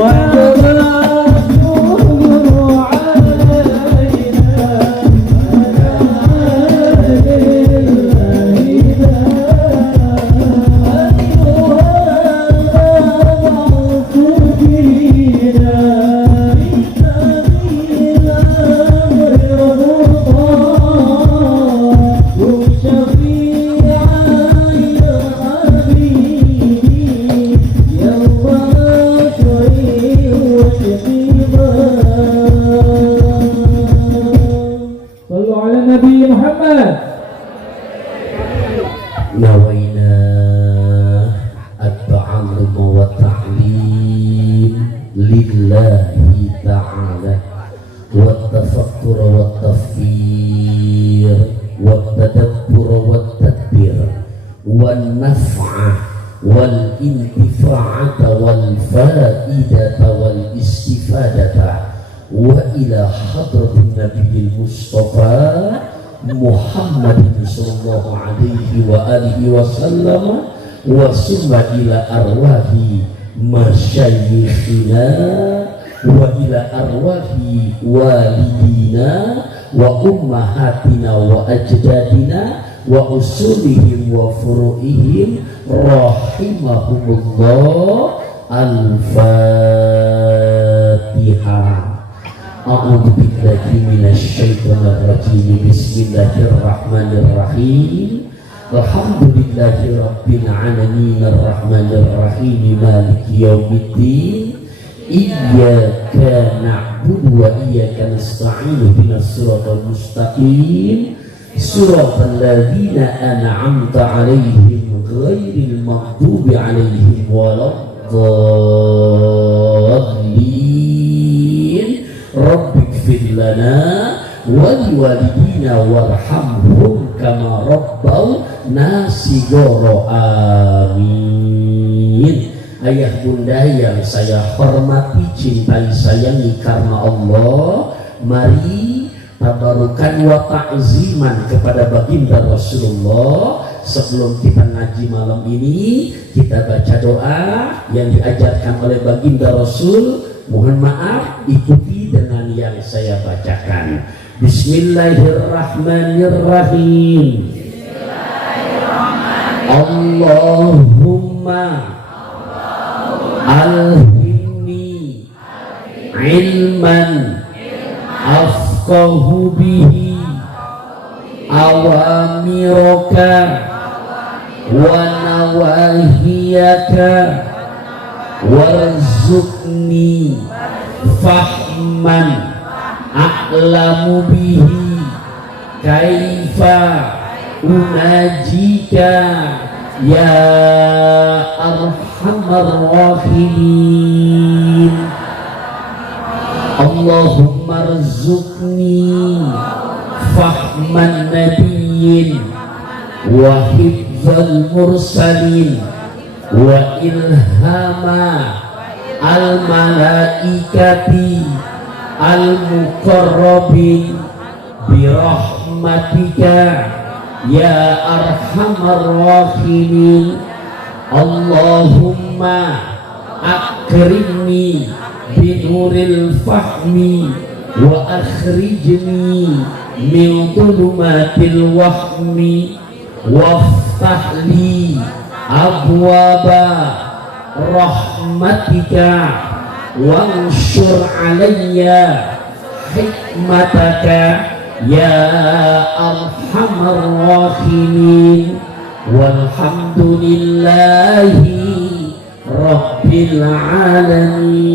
wa summa ila arwahi masyayikhina wa ila arwahi walidina wa ummahatina wa ajdadina wa usulihim wa furu'ihim rahimahumullah. Al-Fatihah. A'udzu billahi minasy syaithanir rajim. Bismillahirrahmanirrahim. Alhamdulillahi rabbil alamin arrahmanir rahim maliki yaumiddin. Iyyaka na'budu wa iyyaka nasta'in ihdinas siratal mustaqim siratal ladzina an'amta 'alaihim ghairil maghdubi 'alaihim waladdallin. Rabbighfir lana wa liwalidina warhamhum kama rabbawna shighara. Amin. Ayah bunda yang saya hormati, cintai, sayangi karena Allah, mari tabarukan wa ta'ziman kepada baginda Rasulullah. Sebelum kita ngaji malam ini, kita baca doa yang diajarkan oleh baginda Rasul. Mohon maaf, ikuti dengan yang saya bacakan. Bismillahirrahmanirrahim. Allahumma alhimni ilman afqahu bihi awamiraka wa nawahiyaka warzuqni fahman a'lamu bihi kaifa unajika ya arhamar rahimin. Allahumma rzuqni fahman nabiyyin wa hifdzal mursalin wa ilhama al malaikati al muqarrabin bi rahmatika ya arhamar rahimin. Allahumma akrimni binuril fahmi wa akhrijni min dhulumatil wahmi waftah li abwaba rahmatika wanshur alayya hikmataka ya arhamar rahimin. Walhamdulillahi rabbil alamin.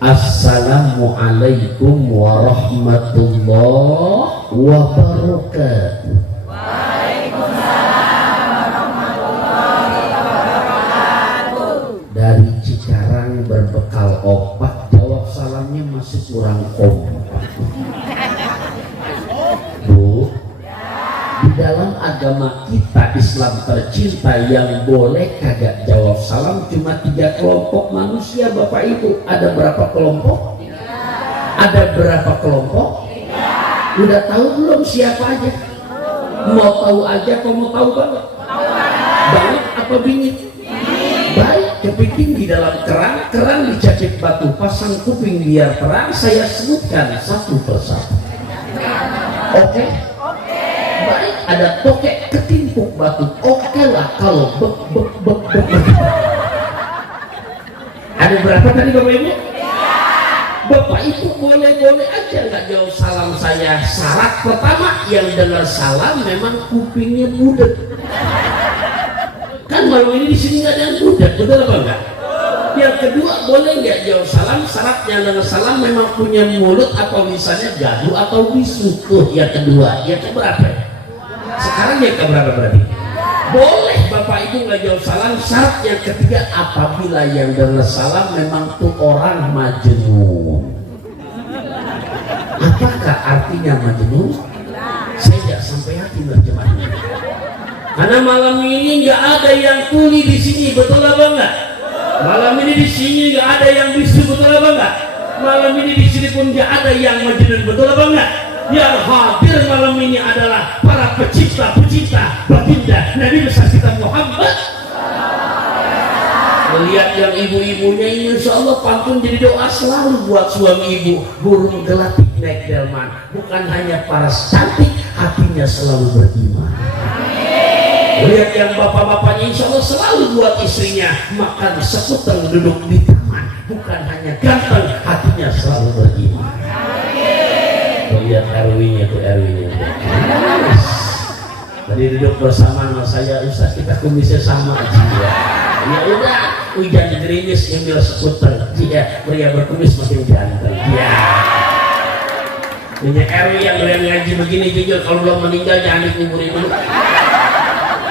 Assalamualaikum warahmatullahi wabarakatuh. Waalaikumsalam warahmatullahi wabarakatuh. Dari Cikarang berbekal opak, jawab salamnya masih kurang kompak. Bu, di dalam agama kita Islam tercinta yang boleh kagak jawab salam cuma 3 kelompok manusia. Bapak Ibu, ada berapa kelompok? Ada berapa kelompok? Udah tahu belum siapa aja? Mau tahu aja, kok mau tahu banget? Banget apa bingit? Baik, kepiting di dalam keran dicapit batu, pasang kuping biar terang, saya sebutkan satu persatu. Oke? Baik, ada tokek ketimpuk batu. Oke lah kalau bek. Ada berapa tadi Bapak Ibu? Bapak Ibu boleh-boleh aja nggak jauh salam saya. Syarat pertama yang dengar salam memang kupingnya budet. Kan malam ini di sini nggak ada yang budet, betul apa enggak? Yang kedua, boleh nggak jauh salam? Syaratnya dengar salam memang punya mulut atau lisannya gaduh atau bisu. Tuh yang kedua. Yang keberapa? Sekarang yang keberapa berarti? Boleh Bapak Ibu nggak jauh salam. Syarat yang ketiga, apabila yang dengar salam memang tuh orang majnun. Apakah artinya majnun? Saya nggak sampai hati terjemahnya. Karena malam ini nggak ada yang tuli di sini, betul apa enggak? Malam ini di sini nggak ada yang bisu, betul apa enggak? Malam ini di sini pun nggak ada yang majnun, betul apa enggak? Yang hadir malam ini adalah para pecinta baginda Nabi besar kita Muhammad. Melihat yang ibu-ibunya ini, insya Allah pantun jadi doa selalu buat suami ibu. Burung gelatik naik delman, bukan hanya para cantik, hatinya selalu beriman. Lihat yang bapak-bapaknya, insya Allah selalu buat istrinya makan sekuteng duduk di taman, bukan hanya ganteng, hatinya selalu beriman. Lihat RW-nya tuh, RW-nya tadi duduk bersama sama saya, Ustaz, kita kumisnya sama aja ya. Ya udah, hujan gerimis ambil skuter, ya pria berkumis makin ganteng. Ya, ini RW yang doyan ngaji begini jujur kalau belum meninggal jangan dikuburin dulu.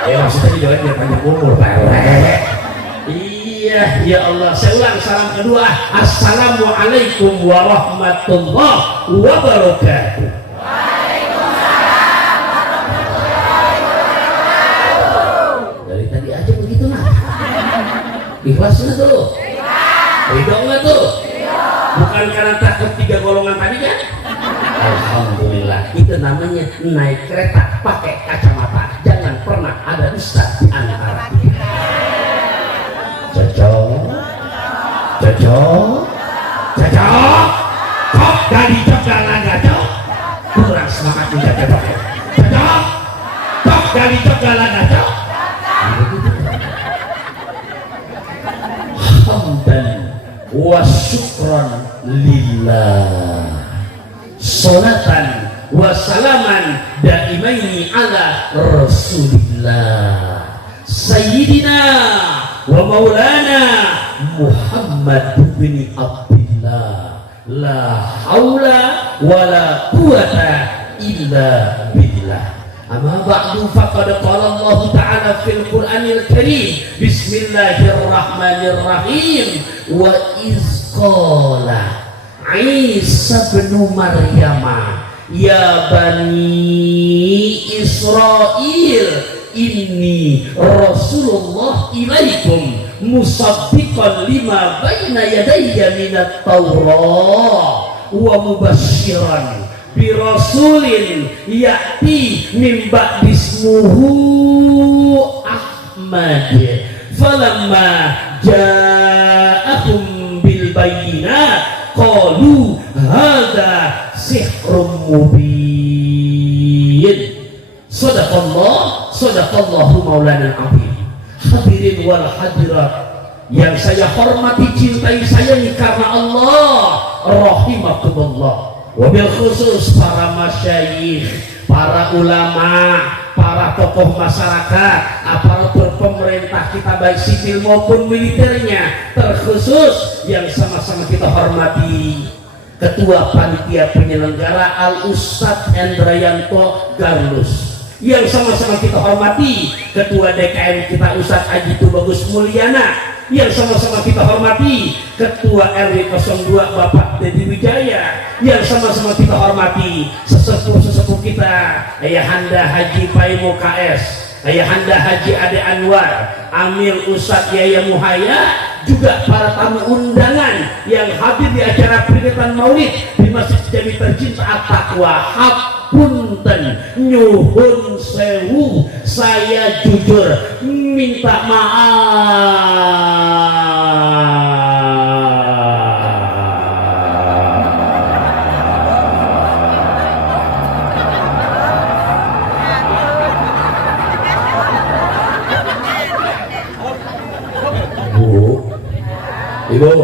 Maksudnya didoain biar panjang umur, Pak. Iya, ya Allah. Saya ulang salam kedua. Assalamualaikum warahmatullahi wabarakatuh. Waalaikumsalam warahmatullahi wabarakatuh. Dari tadi aja begitu lah. Ikhlas nggak tuh? Ridho nggak tuh? Bukan karena takut 3 golongan tadi kan? Alhamdulillah. Itu namanya naik kereta pakai kacamata. Jangan pernah ada ustaz di antara kita. Cocok. Kok dari jogalan cocok? Kurang semangat juga cocok. Cocok. Kok dari jogalan cocok? Hamdan wa syukran lillah. Salatan wa salaman daimaini ala Rasulillah Sayyidina wa Maulana Muhammad bin Abdullah, la haula wa la quwata illa billah. Amma ba'du, faqad qala Allah ta'ala fil Qur'anil Karim, bismillahirrahmanirrahim, wa iz qala Isa bin Maryam ya bani Israel inni Rasulullah ilaikum musaddiqan lima baina yadayya minat Tawrah wa mubashiran bi rasulin ya'ti min ba'di ismuhu Ahmad falamma ja'ahum bil bayyinat qalu hadza sihrun mubin. Sadaqallahu maulana azim. Hadirin wal hadirat yang saya hormati, cintai, sayangi karena Allah, rahimakumullah. Wabil khusus para masyayikh, para ulama, para tokoh masyarakat, aparatur pemerintah kita baik sipil maupun militernya, terkhusus yang sama-sama kita hormati Ketua Panitia Penyelenggara Al-Ustadz Endrayanto Garlus, yang sama-sama kita hormati Ketua DKM kita Ustadz Haji Tubagus Mulyana, yang sama-sama kita hormati Ketua RW 02 Bapak Dedi Wijaya, yang sama-sama kita hormati sesepuh-sesepuh kita Ayahanda Haji Paimo KS, Ayahanda Haji Ade Anwar, Amir Ustadz Yaya Muhaya, juga para tamu undangan yang hadir di acara peringatan Maulid di Masjid Jami Tercinta At-Taqwa Hub punten nyuhun sewu saya jujur minta maaf. Bu, Ibu,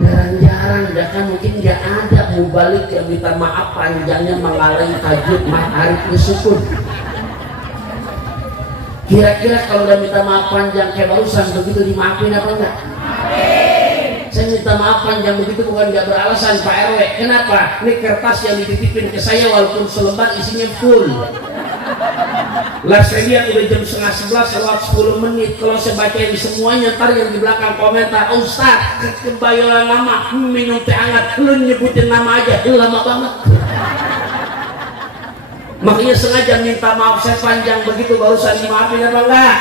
jarang-jarang dah kan mungkin nggak ada mau balik yang minta maaf panjangnya mengalami tajud Arif Sukun. Kira-kira kalau udah minta maaf panjang kayak barusan begitu dimaafin apa enggak? Saya minta maaf panjang begitu bukan nggak beralasan Pak RW. Kenapa? Ini kertas yang dititipin ke saya walaupun selembar isinya full. Lah saya lihat udah jam 10:30 lewat 10 menit. Kalau saya bacain semuanya ntar yang di belakang komentar, Ustaz kebayoran lama minum teh hangat, lu nyebutin nama aja lama banget. Makanya sengaja minta maaf saya panjang begitu barusan dimaafin apa enggak?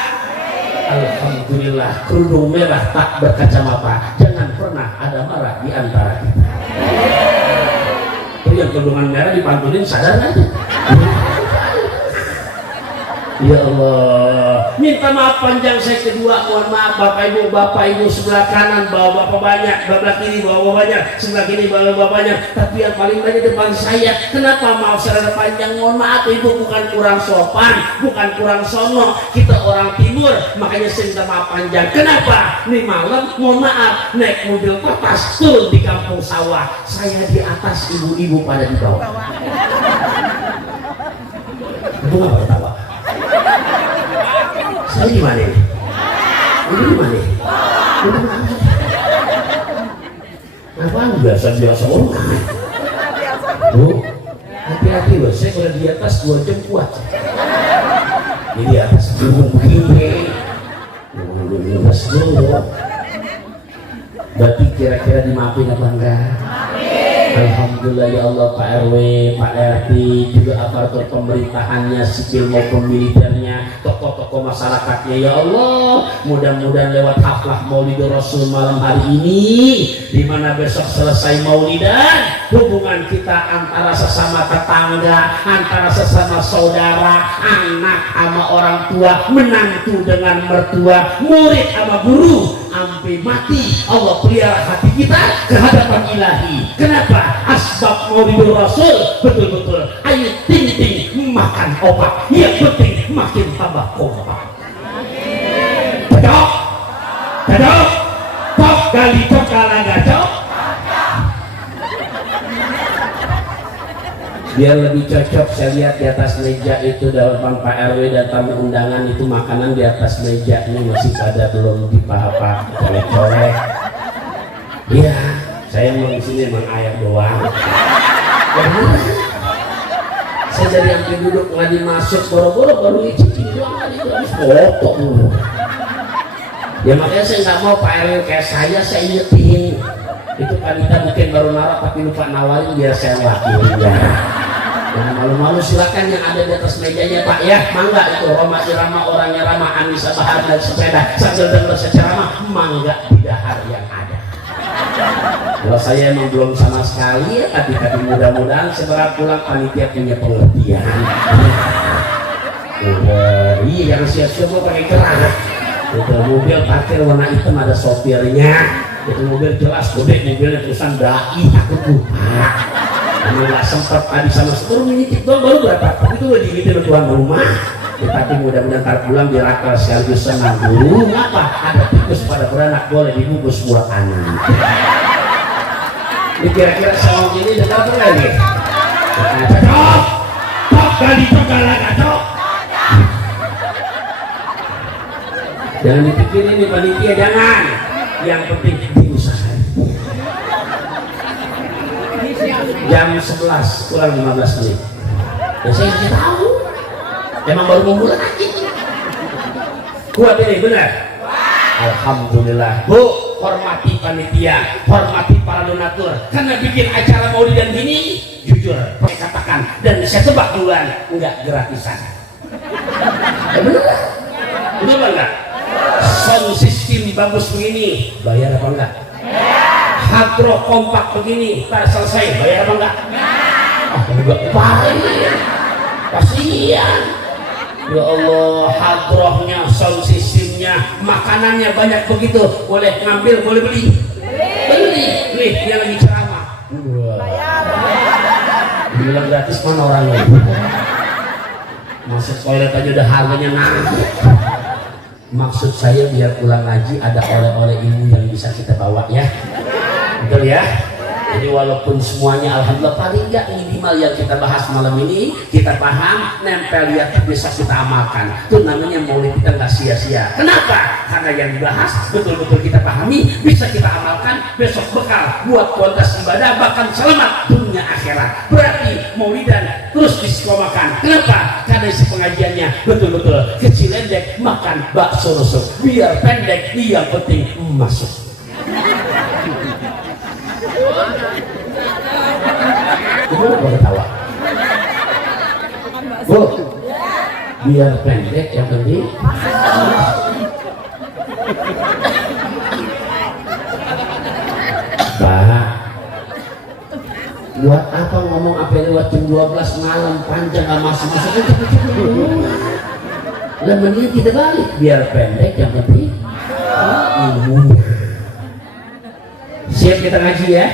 Alhamdulillah kerudung merah tak berkacamata, jangan pernah ada marah di antara kita. Itu yang kerudungan merah dipantunin sadar aja. Ya Allah, minta maaf panjang saya kedua, mohon maaf Bapak Ibu sebelah kanan bawa Bapak banyak, sebelah kiri bawa banyak, sebelah kiri bawa banyak, tapi yang paling banyak depan saya. Kenapa maaf saya ada panjang? Mohon maaf Ibu, bukan kurang sopan, bukan kurang sono, kita orang timur, makanya saya minta maaf panjang. Kenapa? Nih malam, mohon maaf, naik mobil kertas turun di kampung sawah, saya di atas, ibu-ibu pada di bawah. Ibu nggak ketawa? Saya di mana? Ini di mana? Apaan biasa orang? Bu, hati-hati loh. Saya kalau di atas 2 jam kuat. Ini di atas gunung begini. Berarti kira-kira dimaafin apa enggak? Alhamdulillah ya Allah, Pak RW, Pak RT, juga aparatur pemerintahannya, sipil maupun militernya, tokoh-tokoh masyarakatnya ya Allah, mudah-mudahan lewat haflah Maulidur Rasul malam hari ini, di mana besok selesai Maulidan, hubungan kita antara sesama tetangga, antara sesama saudara, anak sama orang tua, menantu dengan mertua, murid sama guru, sampai mati Allah pelihara hati kita ke hadapan ilahi. Kenapa? Asbab Maulidur Rasul betul-betul ayo ting-ting makan obat, yang penting makin tambah kompak. Cocok? Cocok? Cok kali cok kalah gacok. Biar lebih cocok, saya lihat di atas meja itu dalam Pak RW dan tamu undangan itu makanan di atas meja ini masih pada belum dipaha-paha, colek-colek. Iya, saya mau di sini emang ayam doang. Saya dari yang duduk nggak dimasuk, boro-boro baru ngicipin doang tadi itu habis foto dulu. Ya makanya saya nggak mau Pak RW kayak saya ingetin. Itu panitia mungkin baru naruh tapi lupa nawarin biar saya wakilin ya. Jangan malu-malu, silakan yang ada di atas mejanya Pak ya, mangga itu Roma Irama orangnya ramah, Anissa Bahar dan sepeda sambil dengar secara mangga di dahar yang ada. Kalau saya emang belum sama sekali ya, tapi mudah-mudahan setelah pulang panitia punya pengertian. Iya, yang siap-siap mau pakai kerana. Itu mobil parkir warna hitam ada sopirnya. Itu mobil jelas gede, mobilnya tulisan dai aku buka. Ini nggak sempat tadi sama seluruh menyicip dong baru berapa? Tapi itu udah diingetin tuan rumah. Ya, tapi mudah-mudahan ntar pulang dirakal sekaligus senang dulu. Ngapa? Ada tikus pada beranak boleh dibungkus buat anak. Ini kira-kira sama gini dengar apa lagi? Cocok, cok kali cok kalah cok. Jangan dipikirin nih panitia, jangan. Yang penting diusahakan. Jam 11 kurang 15 menit. Ya saya nggak tahu. Emang baru mau mulai. Kuat ini benar. Alhamdulillah. Bu, hormati panitia, hormati para donatur. Karena bikin acara Maulidan gini, jujur, saya katakan dan saya tebak duluan, enggak gratisan. Benar? Benar enggak? Sound system bagus begini, bayar apa enggak? Hadro kompak begini, tak selesai, bayar apa enggak? Enggak pahit, kasihan. Ya Allah, hadrohnya, sound systemnya, makanannya banyak begitu. Boleh ngambil, boleh beli. Beli. Nih, dia lagi ceramah. Bilang gratis mana orangnya? Masuk toilet aja udah harganya naik. Maksud saya biar pulang ngaji ada oleh-oleh ilmu yang bisa kita bawa ya. Betul ya? Jadi walaupun semuanya alhamdulillah paling enggak minimal yang kita bahas malam ini kita paham, nempel ya bisa kita amalkan. Itu namanya maulid kita nggak sia-sia. Kenapa? Karena yang dibahas betul-betul kita pahami, bisa kita amalkan, besok bekal buat kualitas ibadah bahkan selamat dunia akhirat. Berarti maulidan terus disekomakan. Kenapa? Karena isi pengajiannya betul-betul kecil endek makan bakso rusuk. Biar pendek, yang penting masuk. Gimana kau ketawa? Bu, biar pendek yang penting. Pak, buat apa ngomong apa lewat jam 12 malam panjang gak masuk-masuk cepet-cepet dulu. Dan mending kita balik biar pendek yang penting ilmunya. Siap kita ngaji ya?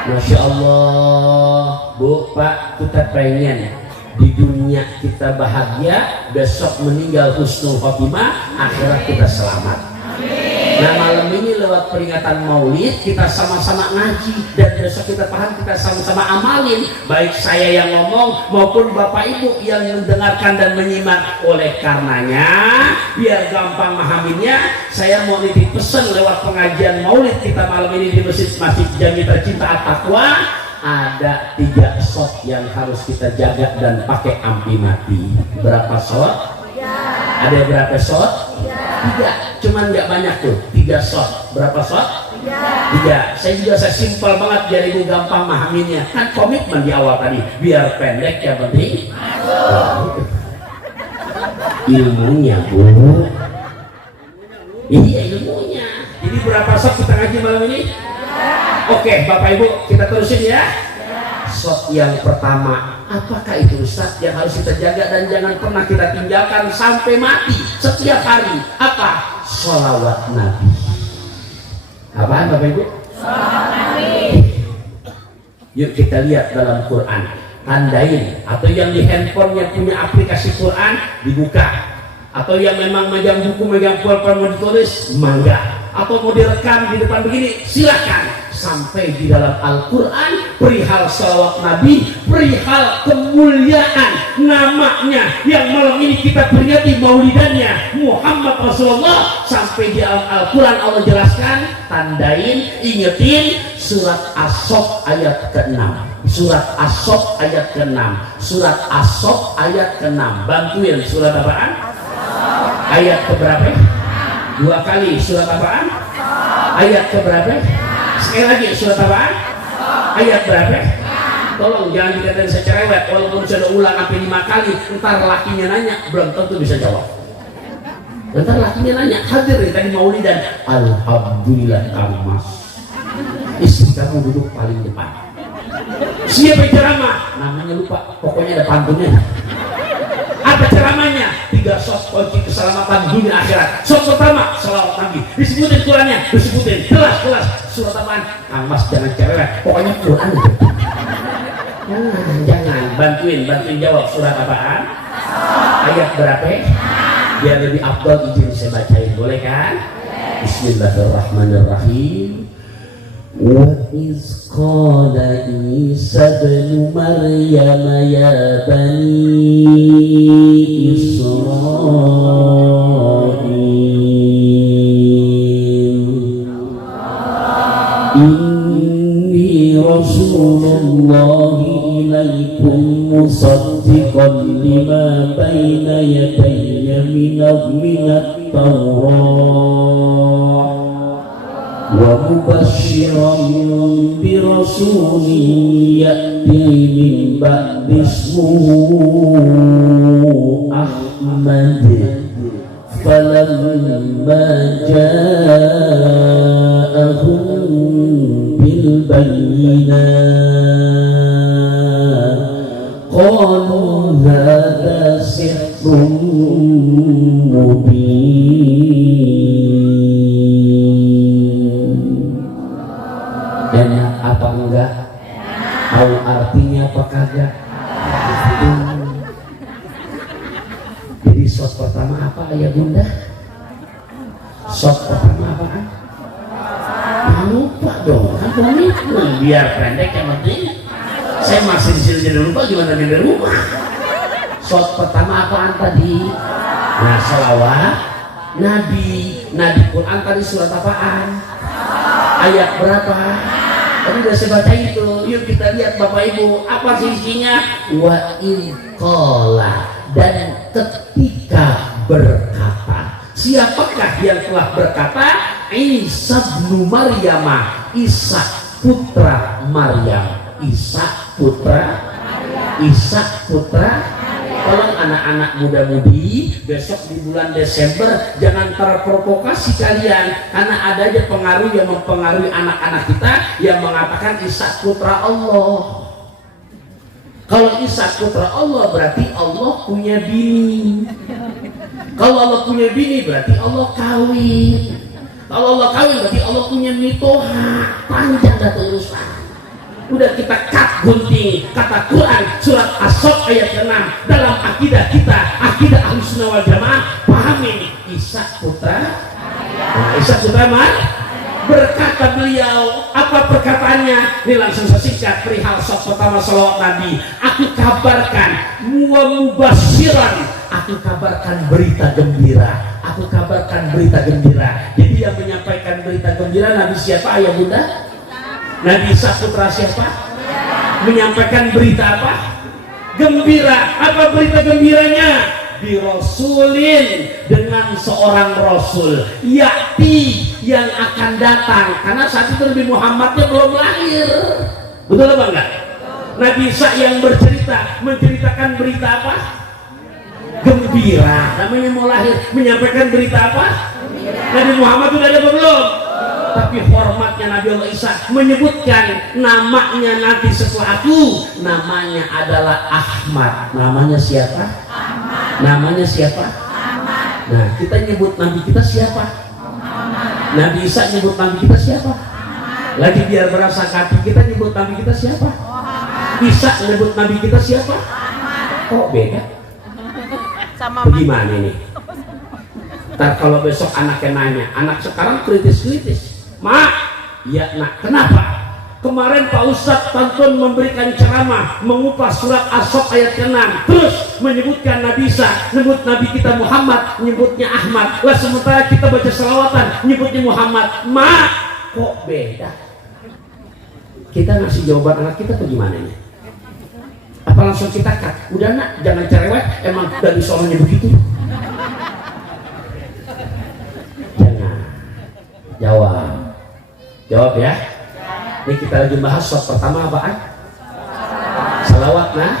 Masya Allah, Bu, Pak, kita pengen di dunia kita bahagia, besok meninggal husnul khotimah, akhirat kita selamat. Nah malam ini lewat peringatan maulid kita sama-sama ngaji dan besok kita paham, kita sama-sama amalin, baik saya yang ngomong maupun Bapak Ibu yang mendengarkan dan menyimak. Oleh karenanya biar gampang memahaminya, saya mau nitip pesan lewat pengajian maulid kita malam ini di Masjid Jami Tercinta At-Taqwa. Ada 3 shot yang harus kita jaga dan pakai ampi mati. Berapa shot? Ada berapa shot? 3, cuman nggak banyak tuh, 3 shot. Berapa shot? 3. Saya simpel banget biar ibu gampang mahaminnya. Kan komitmen di awal tadi, biar pendek yang penting ilmunya, Bu. Iya ilmunya. Jadi berapa shot kita ngaji malam ini? Oke, Bapak Ibu kita terusin ya. Shot yang pertama, apakah itu Ustaz yang harus kita jaga dan jangan pernah kita tinggalkan sampai mati setiap hari? Apa? Sholawat Nabi. Apaan Bapak Ibu? Sholawat Nabi. Yuk kita lihat dalam Quran, tandain. Atau yang di handphonenya punya aplikasi Quran dibuka. Atau yang memang megang buku, megang pulpen mau ditulis, mangga. Atau mau direkam di depan begini, silakan. Sampai di dalam Al-Quran perihal sholawat Nabi, perihal kemuliaan namanya yang malam ini kita peringati maulidannya Muhammad Rasulullah. Sampai di Al-Quran Allah jelaskan, tandain, ingetin surat As-Saff ayat ke-6. Surat As-Saff ayat ke-6. Surat As-Saff ayat ke-6. Bantuin surat apaan? Ayat keberapa? 2 kali surat apaan? Ayat keberapa? Sekali lagi surat apaan? Ayat berapa? Tolong jangan dikatain saya cerewet, walaupun sudah ulang sampai 5 kali, ntar lakinya nanya belum tentu bisa jawab. Ntar lakinya nanya, hadir ya tadi maulidan, alhamdulillah Kang Mas, istri kamu duduk paling depan. Siapa ceramah? Namanya lupa, pokoknya ada pantunnya. Apa ceramahnya? 3 shot kunci keselamatan dunia akhirat. Shot pertama sholawat Nabi, disebutin Qurannya, disebutin kelas surat apaan? Kang Mas jangan cerewet, pokoknya Quran. Jangan bantuin jawab surat apaan? Ayat berapa? Biar lebih afdal izin saya bacain, boleh kan? Bismillahirrahmanirrahim. وَإِذْ قَالَ عِيسَى ابْنُ مَرْيَمَ يَا بَنِي إِسْرَائِيلَ إِنِّي رَسُولُ اللَّهِ إِلَيْكُمْ مُصَدِّقًا لِمَا بَيْنَ يَدَيَّ مِنَ التَّوْرَاةِ ومبشرا برسول يأتي من بعد اسمه أحمد فلما جاءهم بالبينات Enak apa enggak? Tahu artinya apa kagak? Jadi shot pertama apa ya bunda? Shot pertama apaan? Lupa dong, kan komitmen biar pendek yang penting. Saya masih di sini jadi lupa gimana di rumah. Shot pertama apaan tadi? Nah, salawat Nabi. Nabi Quran tadi surat apaan? Ayat berapa? Tadi udah saya baca itu. Yuk kita lihat Bapak Ibu, apa sih isinya? Wa inqala, dan ketika berkata. Siapakah yang telah berkata? Isa bin Maryam, Isa putra Maryam. Isa putra Tolong anak-anak muda-mudi besok di bulan Desember jangan terprovokasi kalian, karena ada aja pengaruh yang mempengaruhi anak-anak kita yang mengatakan Isa putra Allah. Kalau Isa putra Allah berarti Allah punya bini. Kalau Allah punya bini berarti Allah kawin. Kalau Allah kawin berarti Allah punya mitoha. Panjang data urusan. Udah kita cut gunting kata Quran surat As-Saff ayat 6 dalam akidah kita, akidah Ahlussunnah wal Jamaah. Pahami Isa putra Isa putra berkata beliau, apa perkataannya? Ini langsung sesingkat perihal shot pertama salawat Nabi. Aku kabarkan mubasyiran, aku kabarkan berita gembira, aku kabarkan berita gembira. Jadi yang menyampaikan berita gembira Nabi siapa ayah bunda? Nabi Isa putra siapa? Menyampaikan berita apa? Gembira. Apa berita gembiranya? Birasulin, dengan seorang rasul yakti yang akan datang, karena saat itu Nabi Muhammadnya belum lahir. Betul apa enggak? Nabi Isa yang menceritakan berita apa? Gembira. Namanya mau lahir menyampaikan berita apa? Nabi Muhammad sudah ada belum? Tapi hormatnya Nabi Allah Isa menyebutkan namanya nanti setelah aku, namanya adalah Ahmad. Namanya siapa? Ahmad. Namanya siapa? Ahmad. Nah, kita nyebut Nabi kita siapa? Ahmad. Nabi Isa nyebut Nabi kita siapa? Ahmad. Lagi biar berasa hati kita nyebut Nabi kita siapa? Ahmad. Isa nyebut Nabi kita siapa? Ahmad. Kok beda? Sama bagaimana ini? Ntar kalau besok anaknya nanya, anak sekarang kritis-kritis. Mak, ya nak, kenapa? Kemarin Pak Ustadz Tantun memberikan ceramah mengupas surat As-Saff ayat ke-6, terus menyebutkan Nabi Isa, menyebut Nabi kita Muhammad, menyebutnya Ahmad. Lah sementara kita baca selawatan, menyebutnya Muhammad. Mak, kok beda? Kita ngasih jawaban anak kita bagaimana ini? Apa langsung kita cut? Udah nak, jangan cerewet, emang dari soalnya begitu. Jangan. Jawab ya. Ini kita lagi bahas surat pertama apaan? Salawat nah.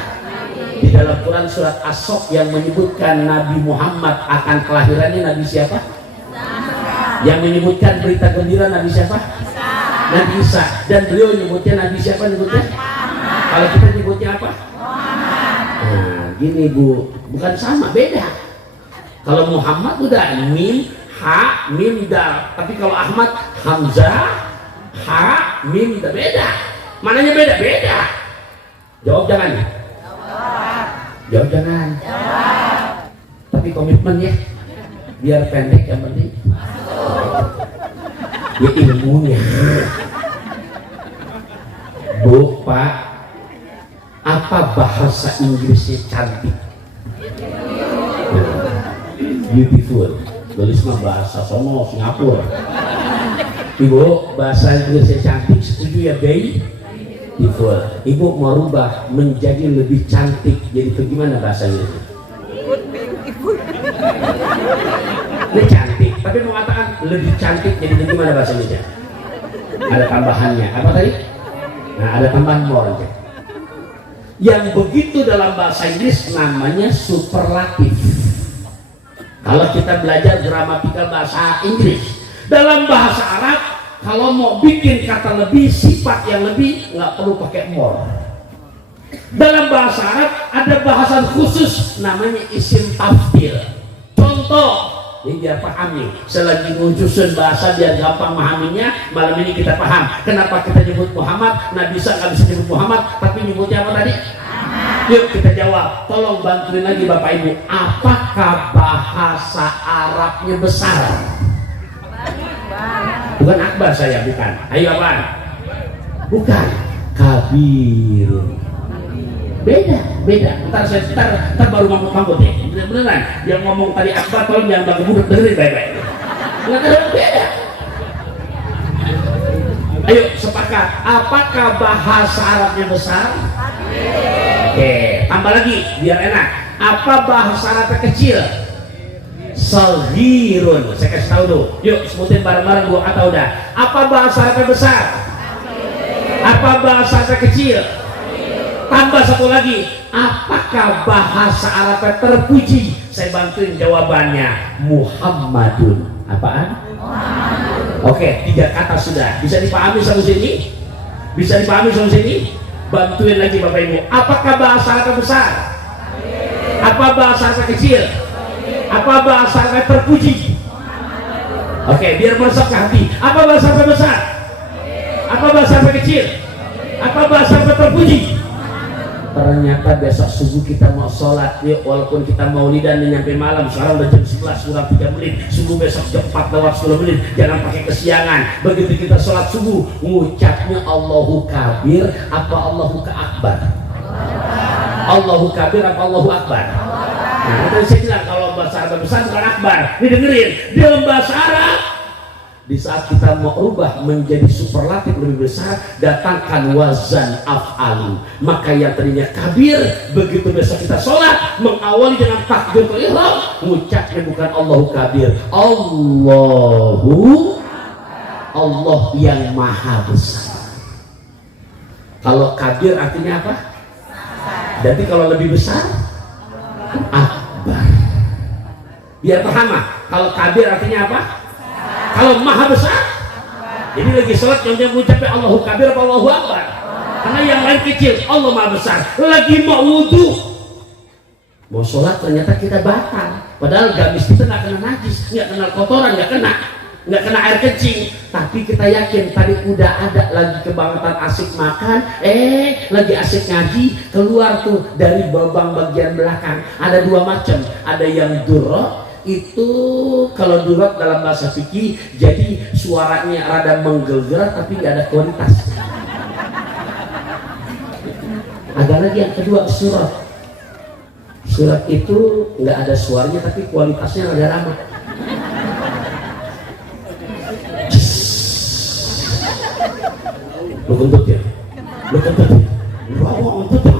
Di dalam Quran surat As-Saff yang menyebutkan Nabi Muhammad akan kelahirannya Nabi siapa? Yang menyebutkan berita gembira Nabi siapa? Nabi Isa. Dan beliau nyebutnya Nabi siapa nyebutnya? Kalau kita nyebutnya apa? Nah, gini Bu, bukan sama, beda. Kalau Muhammad udah mim, ha, mim, dal. Tapi kalau Ahmad, hamzah, ha, mim, udah beda. Mananya beda? Beda. Jawab jangan. Jawab jangan. Tapi komitmen ya, biar pendek yang penting. Ya ilmunya. Bu, Pak, apa bahasa Inggrisnya cantik? Beautiful. Tulis mah bahasa sono Singapura. Ibu, bahasa Inggrisnya cantik, setuju ya, Bay? Beautiful. Ibu mau rubah menjadi lebih cantik, jadi bagaimana bahasa Inggrisnya? Ini cantik, tapi mau katakan lebih cantik, jadi bagaimana bahasa Inggrisnya? Ada tambahannya. Apa tadi? Nah, ada tambahan more aja. Yang begitu dalam bahasa Inggris namanya superlatif. Kalau kita belajar gramatikal bahasa Inggris, dalam bahasa Arab kalau mau bikin kata lebih, sifat yang lebih, nggak perlu pakai more. Dalam bahasa Arab ada bahasan khusus namanya isim tafdil. Contoh, Ini biar paham nih, selagi ngucusun bahasa biar gampang memahaminya. Malam ini kita paham kenapa kita nyebut Muhammad. Nabi Isa nggak bisa nyebut Muhammad, tapi nyebutnya apa tadi? Yuk kita jawab, tolong bantuin lagi Bapak Ibu. Apakah bahasa Arabnya besar? Bukan akbar saya, bukan. Ayo apaan? Bukan. Kabir. Beda. Ntar baru ngomong ya. Beneran. Yang ngomong tadi akbar tolong jangan bagi budek, dengerin baik-baik. Beda. Ayo sepakat. Apakah bahasa Arabnya besar? Oke, tambah lagi biar enak. Apa bahasa Arabnya kecil? Saghirun. Saya kasih tahu dulu. Yuk sebutin bareng-bareng dua kata udah. Apa bahasa Arabnya besar? Apa bahasa Arabnya kecil? Tambah satu lagi. Apakah bahasa Arabnya terpuji? Saya bantuin jawabannya. Muhammadun. Apaan? Oke, 3 kata sudah. Bisa dipahami sampai sini? Bisa dipahami sampai sini? Bantuin lagi Bapak Ibu. Apakah bahasa Arabnya besar? Apa bahasa Arabnya kecil? Apa bahasa Arabnya terpuji? Oke, biar meresap ke hati. Apa bahasa Arabnya besar? Apa bahasa Arabnya kecil? Apa bahasa Arabnya terpuji? Ternyata besok subuh kita mau sholat ya, walaupun kita maulidan nyampe malam. Sekarang udah jam 11 kurang 3 menit. Subuh besok jam 4 lewat 10 menit. Jangan pakai kesiangan. Begitu kita sholat subuh, ngucapnya Allahu Kabir apa Allahu Akbar? Allahu Kabir apa Allahu Akbar? Nah, itu saya bilang kalau bahasa Arab besar bukan akbar. Ini dengerin, dalam bahasa Arab di saat kita mau ubah menjadi superlatif lebih besar, datangkan wazan af'alu. Maka yang tadinya kabir, begitu besok kita sholat mengawali dengan takbiratul ihram, ngucapnya bukan Allahu kabir, Allah yang maha besar. Kalau kabir artinya apa? Jadi kalau lebih besar akbar. Biar paham, kalau kabir artinya apa? Kalau maha besar. Jadi lagi sholat yang mengucapkan Allahu Kabir apa Allahu Akbar? Karena yang lain kecil, Allah maha besar. Lagi mau wudhu, mau sholat ternyata kita batal. Padahal gamis kita nggak kena najis, nggak kena kotoran, nggak kena air kencing. Tapi kita yakin tadi udah ada lagi kebangetan asik makan, lagi asik ngaji, keluar tuh dari babang bagian belakang. Ada 2 macam, ada yang durrah. Itu kalau durot dalam bahasa fikih jadi suaranya rada menggelegar tapi nggak ada kualitas. Ada lagi yang kedua surat itu nggak ada suaranya tapi kualitasnya rada ramah. Lu kentut ya, rawang kentut ya,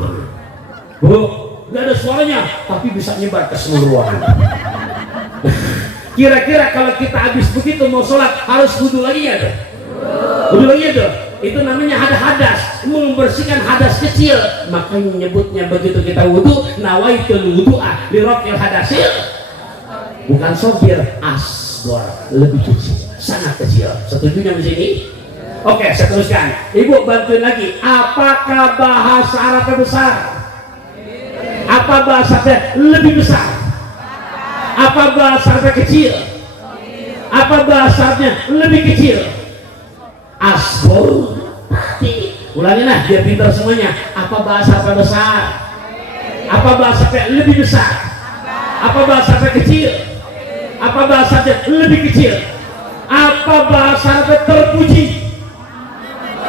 bro, nggak ada suaranya tapi bisa nyebar ke seluruh ruangan. Kira-kira kalau kita habis begitu mau sholat harus wudhu lagi ya tuh? Wudhu lagi ya tuh? Itu namanya hadas, membersihkan hadas kecil. Makanya nyebutnya begitu kita wudhu, nawaitul wudu'a lirafil hadasil, bukan sogir, asghar, lebih kecil, sangat kecil. Setujunya di sini? Oke, saya teruskan. Ibu bantuin lagi. Apakah bahasa Arabnya besar? Apa bahasanya lebih besar? Apa bahasanya kecil? Apa bahasanya lebih kecil? Asghar. Ulangi lah biar pintar semuanya. Apa bahasanya besar? Apa bahasanya lebih besar? Apa bahasanya kecil? Apa bahasanya lebih kecil? Apa bahasanya terpuji?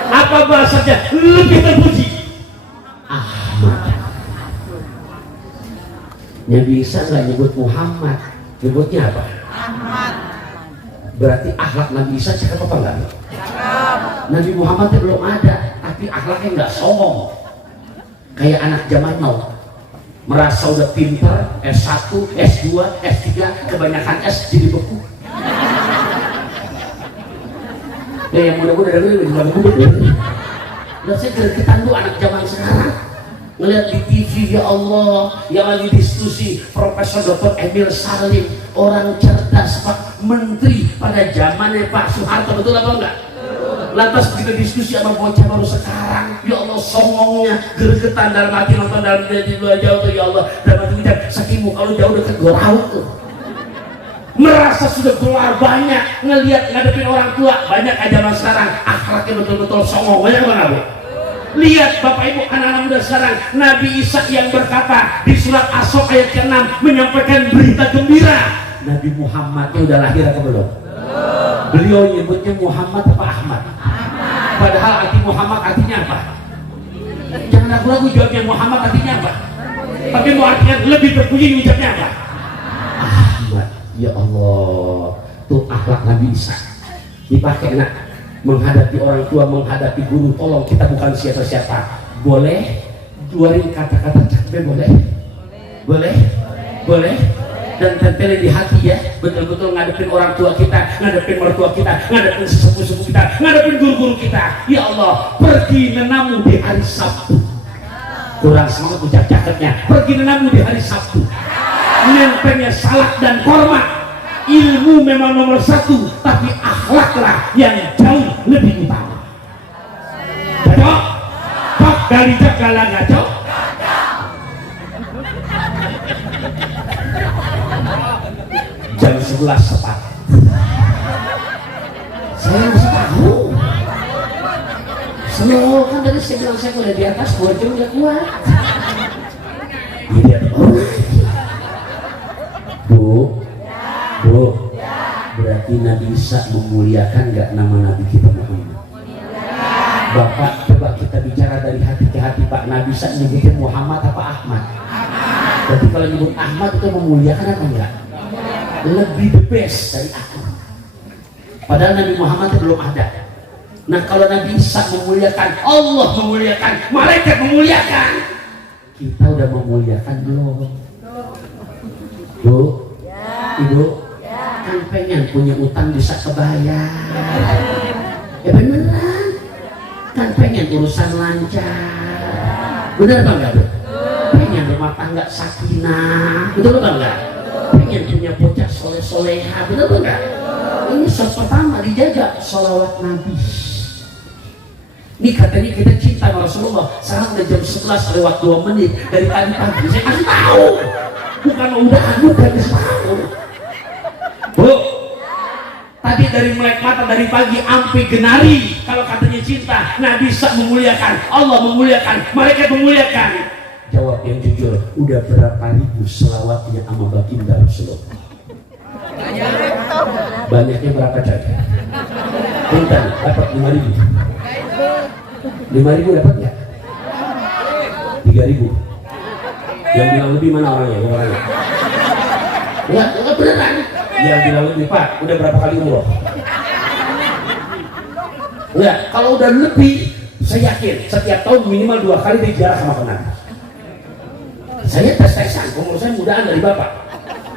Apa bahasanya lebih terpuji? Ahmad. Nabi Isa nggak nyebut Muhammad, nyebutnya apa? Ahmad. Berarti akhlak Nabi Isa cakep apa enggak? Nabi Muhammad belum ada, tapi akhlaknya nggak songong. Kayak anak zaman now, merasa udah pintar, S1, S2, S3, kebanyakan S jadi beku. Ya yang muda-muda dari juga beku. Dan saya kerekitan tuh anak zaman sekarang. Ngelihat di TV, ya Allah, yang lagi diskusi Profesor Dr. Emil Salim, orang cerdas, Pak Menteri pada zamannya Pak Soeharto, betul apa enggak? Lantas kita diskusi sama bocah baru sekarang, ya Allah songongnya, gregetan dalam hati, nonton dalam di luar jauh tuh, ya Allah, dalam hati ucap, sakimu kalau jauh dekat gua raut tuh. merasa sudah keluar banyak, ngelihat ngadepin orang tua banyak aja zaman sekarang akhlaknya betul-betul songong, banyak banget Bu. Lihat Bapak Ibu anak-anak muda sekarang, Nabi Isa yang berkata di surat As-Saff ayat ke-6 menyampaikan berita gembira. Nabi Muhammadnya udah lahir atau belum? Beliau nyebutnya Muhammad apa Ahmad? Padahal arti Muhammad artinya apa? Jangan ragu-ragu jawabnya. Muhammad artinya apa? Tapi mau artinya lebih terpuji ucapnya apa? Ahmad. Ya Allah, tuh akhlak Nabi Isa dipakai nak menghadapi orang tua, menghadapi guru. Tolong, kita bukan siapa-siapa. Boleh keluarin kata-kata cakep, boleh? Boleh? Boleh? Dan tempelin di hati ya, betul-betul ngadepin orang tua kita, ngadepin mertua kita, ngadepin sesepuh-sepuh kita, ngadepin guru-guru kita. Ya Allah, pergi nenamu di hari Sabtu. Kurang semangat ucap cakepnya. Pergi nenamu di hari Sabtu. Nempelnya salak dan korma. Ilmu memang nomor satu, tapi akhlaklah yang jauh lebih utama. Cocok? Kok dari jagalah ngaco? Jam 11 tepat. Saya masih tahu. Slow kan tadi saya bilang saya udah di atas 2 jam udah kuat. Iya, Bu, berarti Nabi Isa memuliakan nggak nama Nabi kita Muhammad? Bapak, coba kita bicara dari hati ke hati Pak. Nabi Isa nyebutin Muhammad apa Ahmad? Berarti kalau nyebut Ahmad itu memuliakan apa enggak? Lebih the best dari aku. Padahal Nabi Muhammad itu belum ada. Nah kalau Nabi Isa memuliakan, Allah memuliakan, malaikat memuliakan, kita udah memuliakan belum? Bu, Ibu, kan pengen punya utang bisa kebayar. Ya beneran, kan pengen urusan lancar. Bener apa enggak Bu? Pengen rumah tangga sakinah, betul apa enggak? Pengen punya bocah soleh-soleha, betul apa enggak? Ini soal pertama dijaga sholawat Nabi. Ini katanya kita cinta sama Rasulullah. Sekarang udah jam 11 lewat 2 menit dari tadi pagi. Saya kasih tahu, bukan udahan, bukan kasih tahu. Bu, tadi dari melek mata dari pagi sampai genari. Kalau katanya cinta, Nabi Isa memuliakan, Allah memuliakan, mereka memuliakan. Jawab yang jujur, udah berapa ribu selawatnya sama baginda Rasulullah? Banyaknya berapa saja? Bentar, dapat 5.000. 5.000 dapat nggak? 3.000. Yang bilang lebih mana orangnya? Enggak beneran. Yang bilang lebih Pak, udah berapa kali umroh? Enggak, kalau udah lebih, saya yakin setiap tahun minimal 2 kali dijarah sama Nabi. Saya tes-tesan, umur saya mudaan dari Bapak.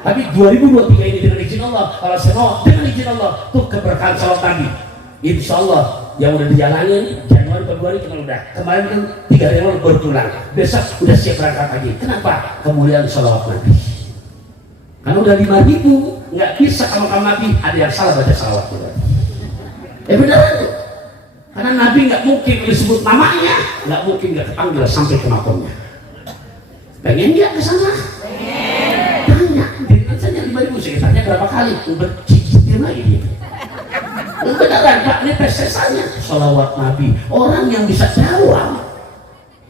Tapi 2023 ini dengan izin Allah, kalau saya mau dengan izin Allah, tuh keberkahan salat Nabi. Insya Allah yang udah dijalanin Januari Februari kita udah. Kemarin kan 3 hari lalu baru pulang. Besok udah siap berangkat lagi. Kenapa? Kemuliaan salawat Nabi. Karena udah 5.000, nggak bisa kalau Nabi ada yang salah baca salawat. Benar. Karena Nabi nggak mungkin disebut namanya, nggak mungkin nggak kepanggil sampai ke makomnya. Pengen nggak ke sana? Tanya, ditanya 5.000 sekitarnya berapa kali? Bercicil lagi gitu. Beneran Pak, ini pesesannya salawat Nabi. Orang yang bisa jawab,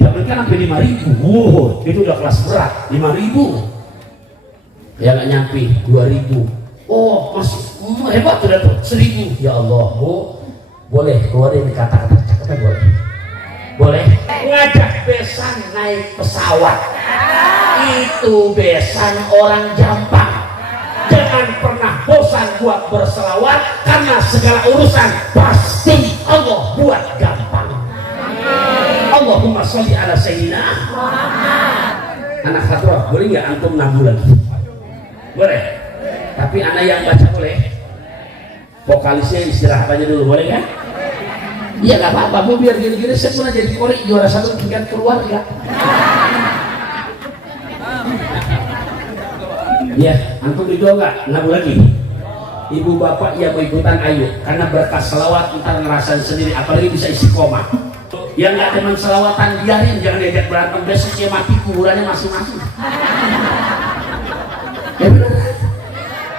jangan kan sampai 5.000. Wow, itu udah kelas berat. 5.000, ya nggak nyampe 2.000. Oh masih hebat udah tuh 1.000. Ya Allah Bu, boleh keluarin kata-kata cakap boleh? Boleh? Ngajak besan naik pesawat. Itu besan orang Jampang. Jangan pernah bosan buat berselawat, karena segala urusan pasti Allah buat gampang. Allahumma sholli ala sayyidina Muhammad. Anak hadrah, boleh nggak antum nabung lagi? Boleh? Tapi anak yang baca boleh? Vokalisnya istirahat aja dulu, boleh kan? Iya nggak apa-apa, Bu, biar gini-gini saya pernah jadi kori juara 1 tingkat keluarga. Ya, antum video nggak? Nabung lagi. Ibu bapak yang mau ikutan ayo, karena berkah selawat ntar ngerasain sendiri, apalagi bisa istiqomah. Yang nggak teman selawatan biarin, jangan diajak berantem, besok dia mati kuburannya masing-masing. Ya benar.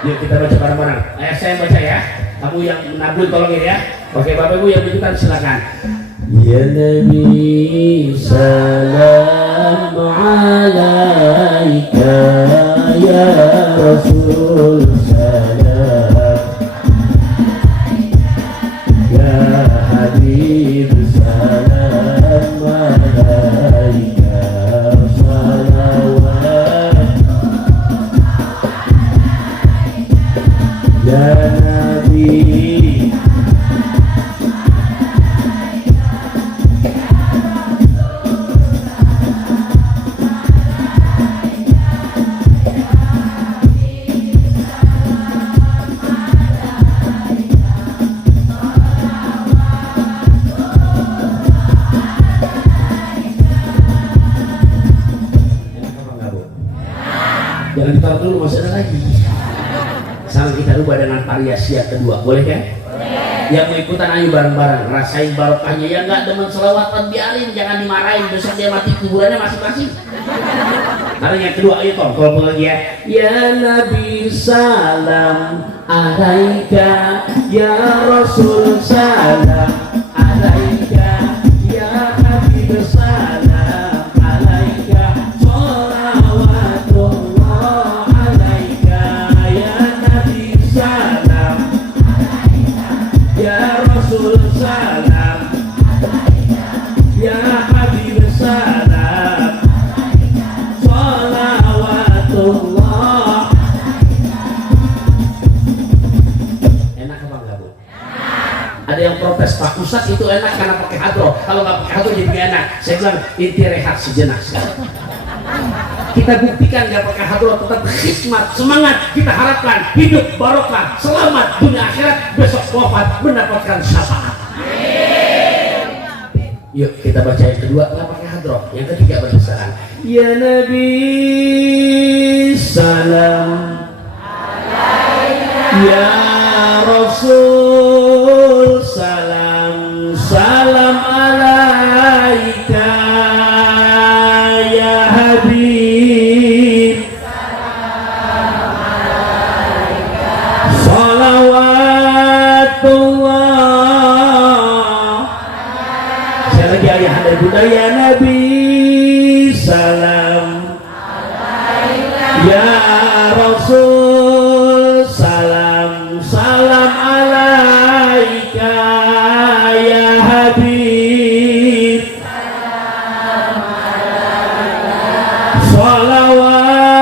Yuk kita baca bareng-bareng. Saya baca ya. Kamu yang nabul tolongin ya. Oke, Bapak Ibu yang ikutan silakan. Ya Nabi salam alaika, ya Rasul salam, ya Habib salam alaika, salawat ya Nabi. Jangan ditaruh dulu, masih ada lagi. Sekarang kita rubah dengan variasi yang kedua, boleh kan? Boleh. Yang mau ikutan ayo bareng-bareng, rasain barokahnya. Yang nggak demen selawatan biarin, jangan dimarahin. Besok dia mati kuburannya masing-masing. Karena yang kedua, ayo Tom, kalau lagi ya. Ya Nabi salam alaika, ya Rasul salam alaika, ya Habib salam alaika, sholawatullah alaika, ya Nabi salam ya Rasul salam ya Habib salam, sholawatullah. Enak apa enggak Bu? Ada yang protes, Pak Ustadz itu enak karena pakai hadroh, kalau nggak pakai hadroh jadi nggak enak. Saya bilang inti rehat sejenak sekarang. Kita buktikan nggak pakai hadroh tetap khidmat, semangat. Kita harapkan hidup barokah, selamat dunia akhirat, besok wafat mendapatkan syafaat. Yuk kita baca yang kedua, nggak pakai hadroh. Yang ketiga baca sekarang. Ya Nabi salam ya Rasul salam, salam alaika, ya Habib salawatullah. Saya lagi ayah dari Bunda, ya Nabi salam ya Rasul salam, salam alaika, ya Habib salawatullah.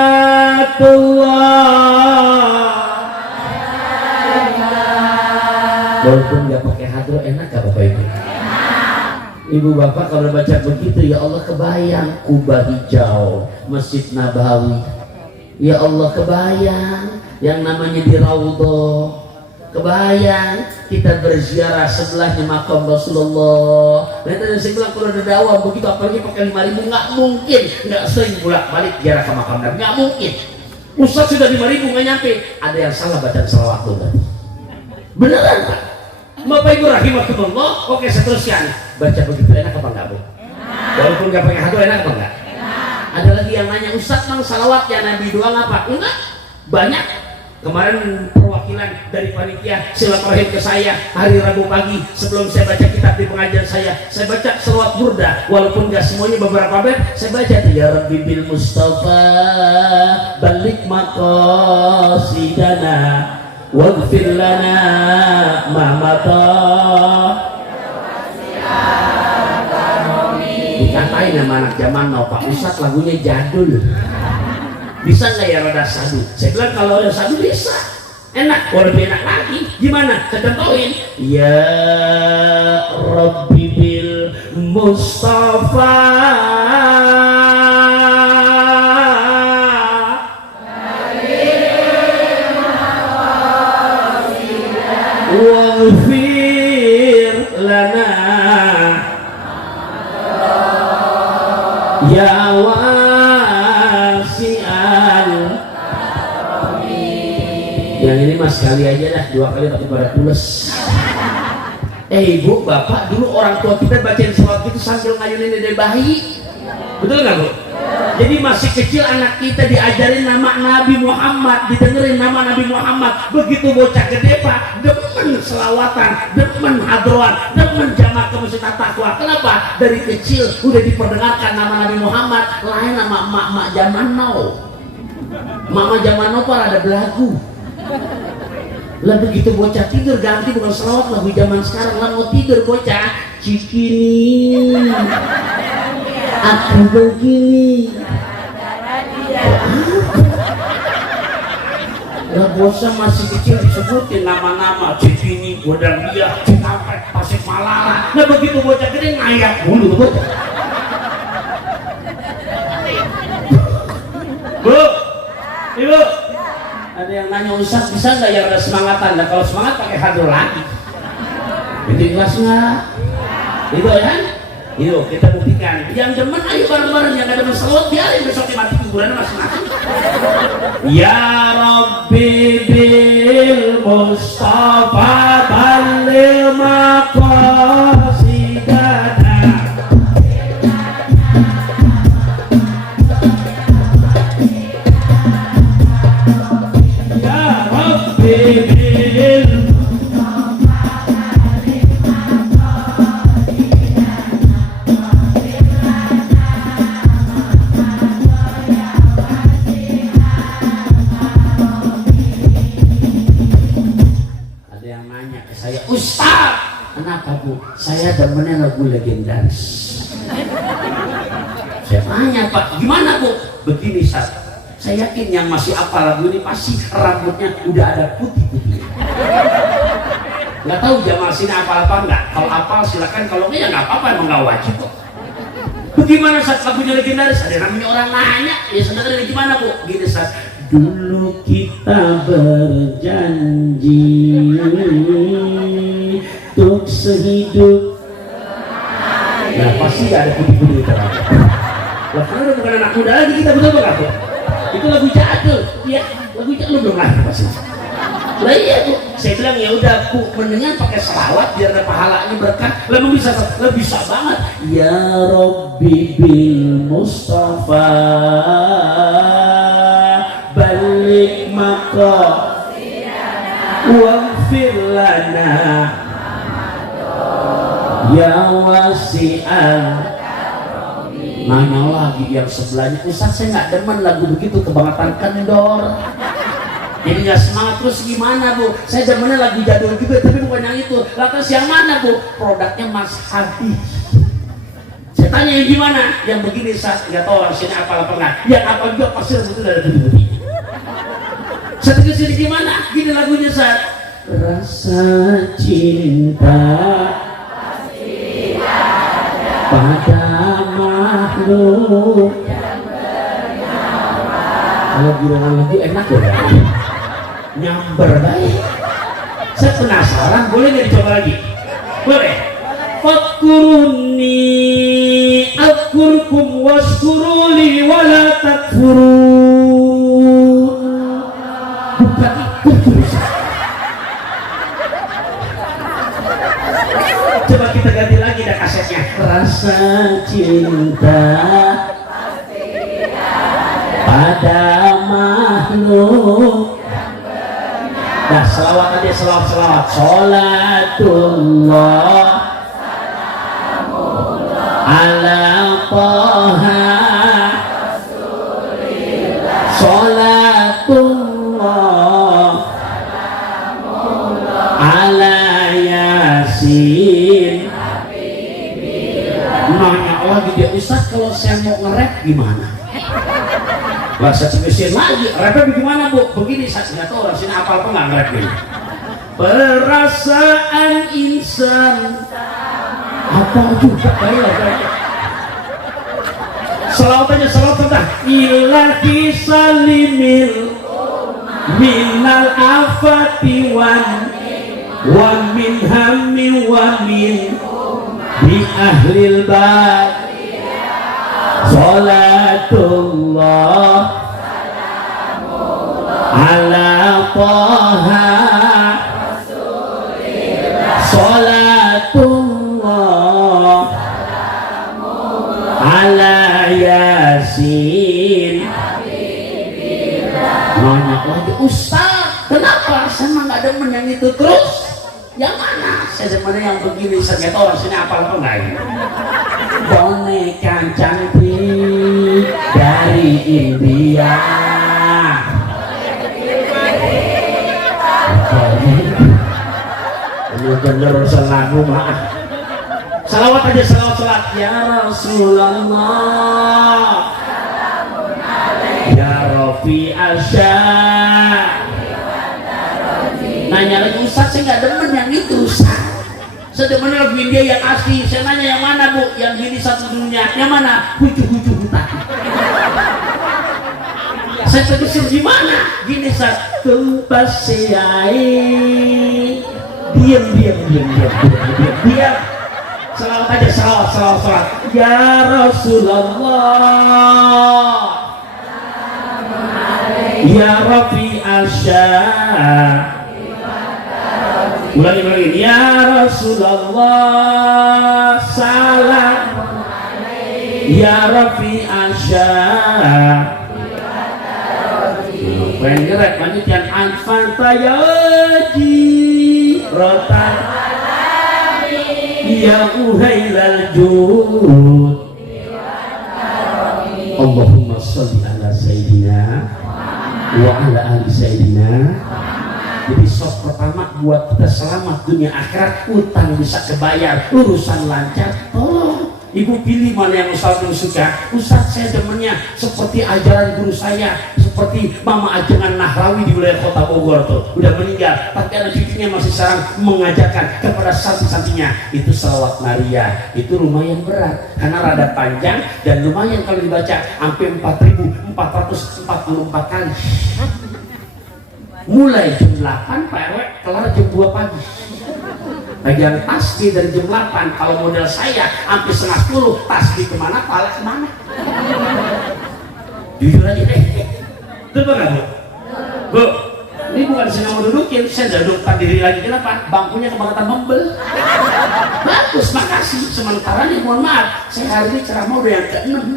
Walaupun nggak pakai hadroh enak gak Bapak Ibu? Ibu Bapak kalau baca begitu, ya Allah kebayang Kubah hijau, Masjid Nabawi. Ya Allah kebayang yang namanya di Raudhah, kebayang kita berziarah sebelahnya makam Rasulullah. Nah tadi saya bilang kalau ada dakwah begitu apalagi pakai 5.000, nggak mungkin nggak sering bolak-balik ziarah ke makam Nabi, nggak mungkin. Ustaz sudah 5.000 nggak nyampe, ada yang salah baca salawat tadi. Beneran Pak? Bapak Ibu rahimahumullah. Oke seterusnya baca begitu enak apa enggak Bu? Walaupun nggak pakai hadroh enak apa enggak? Ada lagi yang nanya, Ustaz mang salawat ya Nabi doang apa? Enggak, banyak. Kemarin perwakilan dari panitia silaturahim ke saya hari Rabu pagi sebelum saya baca kitab di pengajian saya baca selawat burda, walaupun gak semuanya, beberapa bait saya baca tuh, ya Rabbi bil Mustafa balik maqasidana waghfir lana ma mata. Dikatain sama anak zaman now, Pak Ustadz lagunya jadul, bisa nggak ya rada sadu? Saya bilang kalau ada sadu bisa, enak. Kalau lebih enak lagi gimana? Saya contohin, ya Rabbi bil Mustafa waghfir lana ya wasi'al. Yang ini mas sekali aja dah, 2 kali tapi pada pules. Ibu bapak dulu orang tua kita bacain selawat itu sambil ngayunin dari bayi, betul nggak Bu? Jadi masih kecil anak kita diajarin nama Nabi Muhammad, didengerin nama Nabi Muhammad. Begitu bocah gede Pak, demen selawatan, demen hadroan, demen jamaah ke masjid At-Taqwa. Kenapa? Dari kecil udah diperdengarkan nama Nabi Muhammad. Lain nama emak-emak zaman now. Emak-emak zaman now Pak ada belagu. Lah begitu bocah tidur ganti bukan selawat lagu zaman sekarang. Lah mau tidur bocah cikini aku begini. Lah bocah masih kecil disebutin nama-nama cikini, Godang Dia, Cikampek, Tasik Malaya. Nah begitu bocah gede ngayak mulu bocah. Bu, ibu, ada yang nanya Ustaz bisa nggak yang ada semangatan? Nah kalau semangat pakai hadro lagi. Itu ikhlas nggak? Itu ya? Yuk kita buktikan. Yang demen ayo bareng-bareng, yang gak demen selawat biarin besok mati kuburan masing-masing. Ya Rabbi bil Mustafa balil maqasidana. Ya Rabbi bil Ustaz, kenapa Bu? Saya demennya lagu legendaris. Saya tanya Pak, gimana Bu? Begini Ustaz, saya yakin yang masih apal lagu ini pasti rambutnya udah ada putih-putih. Nggak tahu jamaah sini apal apa enggak? Kalau apal silakan, kalau enggak ya nggak apa-apa, emang nggak wajib kok. Bagaimana Ustaz lagunya legendaris? Ada namanya orang nanya, ya sebenarnya gimana Bu? Gini Ustaz. Dulu kita berjanji untuk sehidup. Nah pasti gak ada putih-putih itu. Lah karena udah bukan anak muda lagi kita, betul gak tuh? Itu lagu jadul. Iya, lagu jadul belum lahir pasti. Lah iya tuh, saya bilang ya udah Bu, mendingan pakai selawat biar ada pahalanya berkah. Lah bisa banget. Ya Rabbi bil Mustafa balik maka waghfir lana ya wasi'an. Nanya lagi yang sebelahnya, Ustaz saya nggak demen lagu begitu, kebangetan kendor. Jadi nggak semangat. Terus gimana Bu? Saya demennya lagu jadul juga tapi bukan yang itu. Lantas yang mana Bu? Produknya Mas Habib. Saya tanya yang gimana? Yang begini Ustaz, nggak tahu orang sini apa enggak. Yang apa juga pasti itu dari putih-putih. Saya ke sini gimana? Gini lagunya Ustaz. Rasa cinta pada makhluk yang bernyawa. Kalau girangan lagu enak ya, nyamber baik. Saya penasaran, boleh nggak dicoba lagi? Boleh. Fakuruni akurkum waskuruli wala takfurun. Bukan itu. Coba kita ganti lagi dah kasetnya. Rasa cinta pada makhluk. Nah selawat aja, selawat. Sholatullah ala Taha sholatullah ala Yasin. Nanya lagi dia, Ustaz kalau saya mau nge-rap gimana? Bahasa Cimesin lagi, rapnya bagaimana Bu? Begini saya nggak tahu orang sini apa nggak nge-rap ini. Perasaan insan apa juga kayak selawat aja ilahi salimil minal afati wa min hammi wa min bi ahlil bait salatullah ala Taha salatullah ala Yasin. begitu terus. Yang mana? Saya mana yang begini ternyata orang sini apal apa enggak ini? Boneka cantik dari India. Ini bener urusan lagu maaf. Salawat aja, salawat ya Rasulullah, ya Rafi Asya. Nanya lagi Ustaz, saya nggak demen yang itu Ustaz. Saya demen lagu India yang asli. Saya nanya yang mana Bu? Yang gini satu dunia. Yang mana? Huju-huju hutan. Saya tegasir di mana? Gini Ustaz. Tumpas siai. Diam. Salawat aja, salawat. Ya Rasulullah, ya Rafi Asya. Ulangi. Ya Rasulullah, salam. Ya Rafi Asya. Pengerat panitia anfanta ya rotan. Ya uhailal jud. Allahumma sholli ala sayyidina wa ala ali sayyidina. Jadi sop pertama buat kita selamat dunia akhirat, utang bisa kebayar, urusan lancar. Tolong ibu pilih mana yang Ustaz suka. Ustaz saya demennya seperti ajaran guru saya, seperti Mama Ajengan Nahrawi di wilayah kota Bogor tuh, udah meninggal, tapi anak cucunya masih sekarang mengajarkan kepada santri-santrinya. Itu selawat Maria, itu lumayan berat karena rada panjang dan lumayan kalau dibaca sampai 4.444 kali. Mulai jam 8 Pak RW, kelar jam 2 pagi. Bagian tasbih dari jam 8, kalau model saya sampai setengah 10, tasbih kemana, pala kemana. Jujur aja deh. Betul nggak Bu? Bu, ini bukan saya mau dudukin, saya duduk diri lagi. Kenapa? Bangkunya kebangetan membel. Bagus, makasih. Sementara nih mohon maaf, saya hari ini ceramah udah yang ke-6.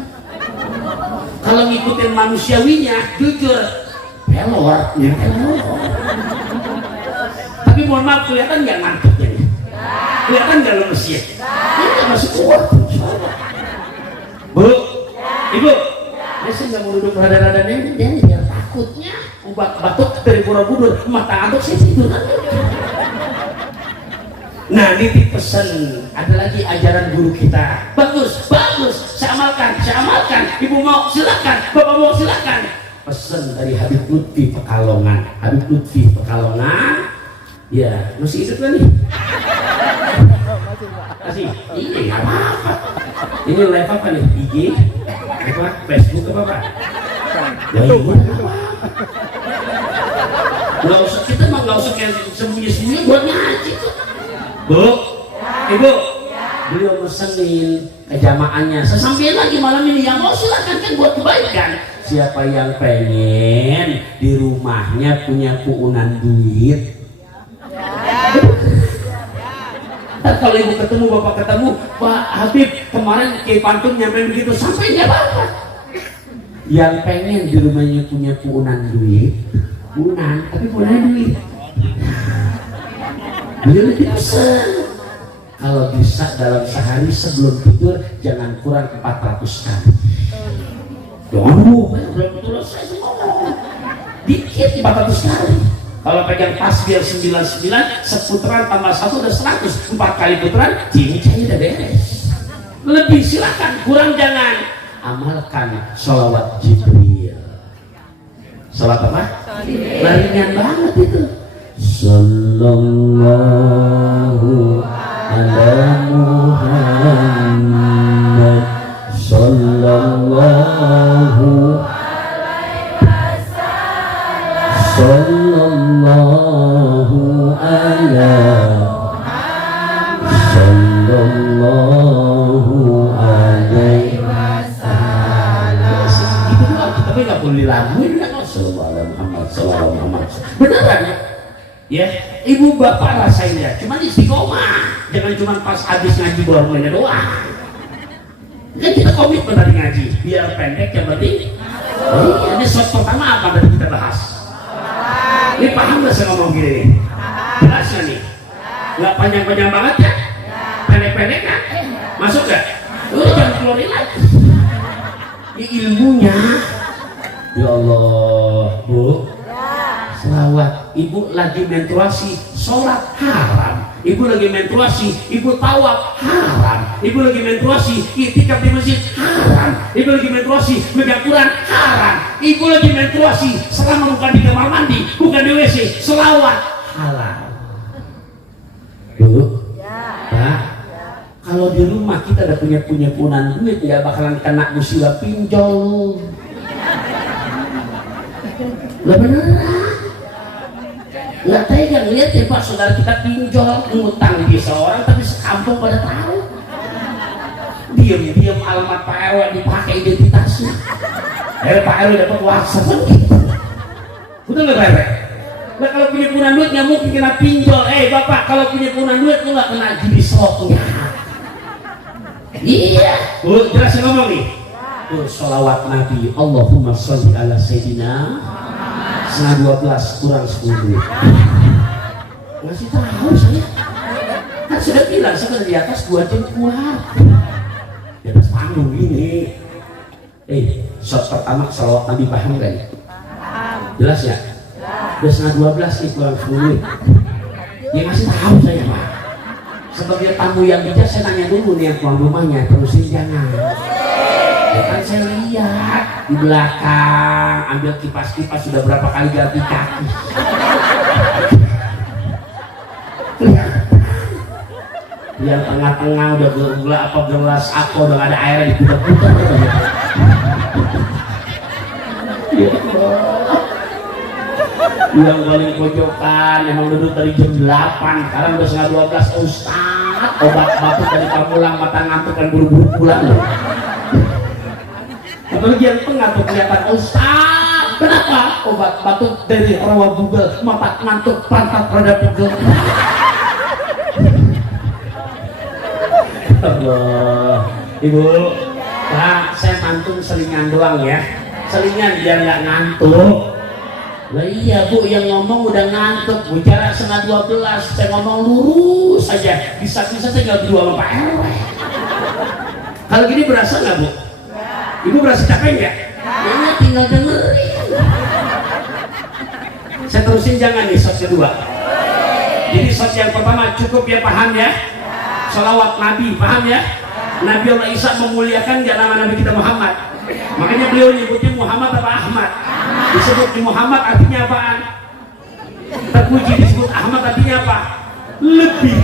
Kalau ngikutin manusiawinya, jujur pelor, ya pelor. Tapi mohon maaf, kelihatan nggak ngantuknya nih? Kelihatan nggak lemes ya? Ini masih kuat. Bu, Ibu, saya nggak mau duduk rada-rada ini biar takutnya batuk dari Borobudur, mata aduk saya tidur. Nah, nitip pesan, ada lagi ajaran guru kita. Bagus, saya amalkan. Ibu mau silakan, Bapak mau silakan. Pesan dari Habib Lutfi Pekalongan. Ya, masih hidup kan nih? Masih? Iya, nggak apa-apa. Ini live apa nih? IG? Apa? Facebook apa? Ya iya, nggak usah, kita mah nggak usah kayak sembunyi-sembunyi buat ngaji tuh. Bu, Ibu, beliau mesenin kejamaannya. Saya sampaikan lagi malam ini, yang mau silakan kan buat kebaikan. Siapa yang pengen di rumahnya punya puunan duit? Kalau ibu ketemu, bapak ketemu, Pak Habib kemarin kayak pantun nyampe begitu, sampai nggak apa-apa. Yang pengen di rumahnya punya puunan duit, tapi puunan duit. Beliau lebih pesan, kalau bisa dalam sehari sebelum tidur jangan kurang 400 kali. Betul saya ngomong dikit 400 kali. Kalau pegang tasbih 99, seputaran tambah 1 udah 100, 4 kali putaran cincin udah beres. Lebih silakan, kurang jangan. Amalkan sholawat Jibril. Sholawat apa? Ringan banget itu. Sallallahu ala Muhammad, sallallahu sallallahu ala sallallahu alaihi wasallam. Itu doang, tapi nggak boleh dilaguin kan? Sallallahu Muhammad. Beneran ya? Ya, ibu bapak rasain ya. Cuman istiqomah, jangan cuma pas habis ngaji baru mainnya doang. Kan kita komitmen dari ngaji, biar pendek yang penting. Ini shot pertama apa tadi kita bahas? Ini paham gak saya ngomong gini nih? Jelasnya nih, nggak panjang-panjang banget ya, pendek-pendek kan? Masuk gak? Jangan keluarin lagi. Ini ilmunya. Ya Allah, Bu. Selawat. Ibu lagi menstruasi, sholat haram. Ibu lagi menstruasi, ibu tawaf haram. Ibu lagi menstruasi, itikaf di masjid haram. Ibu lagi menstruasi, megang Quran haram. Ibu lagi menstruasi, selama bukan di kamar mandi, bukan di WC, selawat halal. Bu, Pak, kalau di rumah kita ada punya punan duit ya bakalan kena musibah pinjol. Lah beneran. Nggak tega lihat ya Pak, saudara kita pinjol ngutang di seorang tapi sekampung pada tahu. Diam-diam alamat Pak RW dipakai identitasnya. Pak RW dapat WhatsApp kan gitu. Betul nggak Pak RW? Nah kalau punya punan duit nggak mungkin kena pinjol. Bapak kalau punya punan duit lu nggak kena jibisoknya. Iya. Jelasin ngomong nih. Sholawat Nabi. Allahumma sholli ala Sayyidina. Setengah 12 kurang 10. Ngasih tahu saya. Kan sudah bilang saya di atas 2 jam kuat. Di atas panggung ini. Shot pertama sholawat Nabi paham kan? Jelas ya? Udah setengah 12 nih kurang 10. Dia ngasih tahu saya Pak. Sebagai tamu yang bijak saya nanya dulu nih yang tuan rumahnya, terusin jangan. Ya kan saya lihat di belakang ambil kipas-kipas sudah berapa kali ganti kaki. Yang tengah-tengah udah gula apa gelas apa udah gak ada air di putar-putar. Ya Allah. Yang paling pojokan emang duduk dari jam 8 sekarang udah setengah 12. Ustaz obat batuk dari Pamulang mata ngantuk kan buru-buru pulang loh. Apalagi yang tengah tuh kelihatan Ustaz kenapa obat batuk dari rawa bugel mata ngantuk pantat rada pegel. Allah Ibu Pak saya mantun selingan doang ya, selingan biar nggak ngantuk. Lah iya Bu, yang ngomong udah ngantuk, bicara setengah 12, saya ngomong lurus saja, bisa-bisa tinggal berdua sama Pak RW. Kalau gini berasa nggak Bu? Ibu berasa capek nggak? Ya tinggal dengerin. Saya terusin jangan nih shot kedua. Jadi shot yang pertama cukup ya, paham ya? Sholawat Nabi, paham ya? Nabi Allah Isa memuliakan nggak nama Nabi kita Muhammad? Makanya beliau nyebutnya Muhammad apa Ahmad? Disebut Muhammad artinya apaan? Terpuji. Disebut Ahmad artinya apa? Lebih.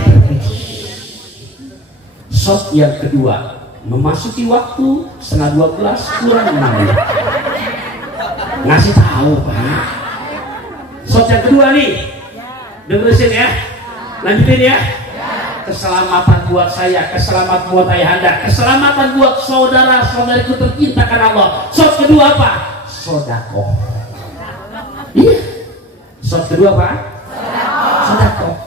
Shot yang kedua memasuki waktu setengah 12 kurang 6. Ngasih tahu Pak. Shot yang kedua nih, dengerin ya, lanjutin ya. Keselamatan buat saya, keselamatan buat ayahanda, keselamatan buat saudara-saudariku tercinta karena Allah. Shot kedua apa? Sodakoh. Iya. Shot kedua apa? Sodakoh.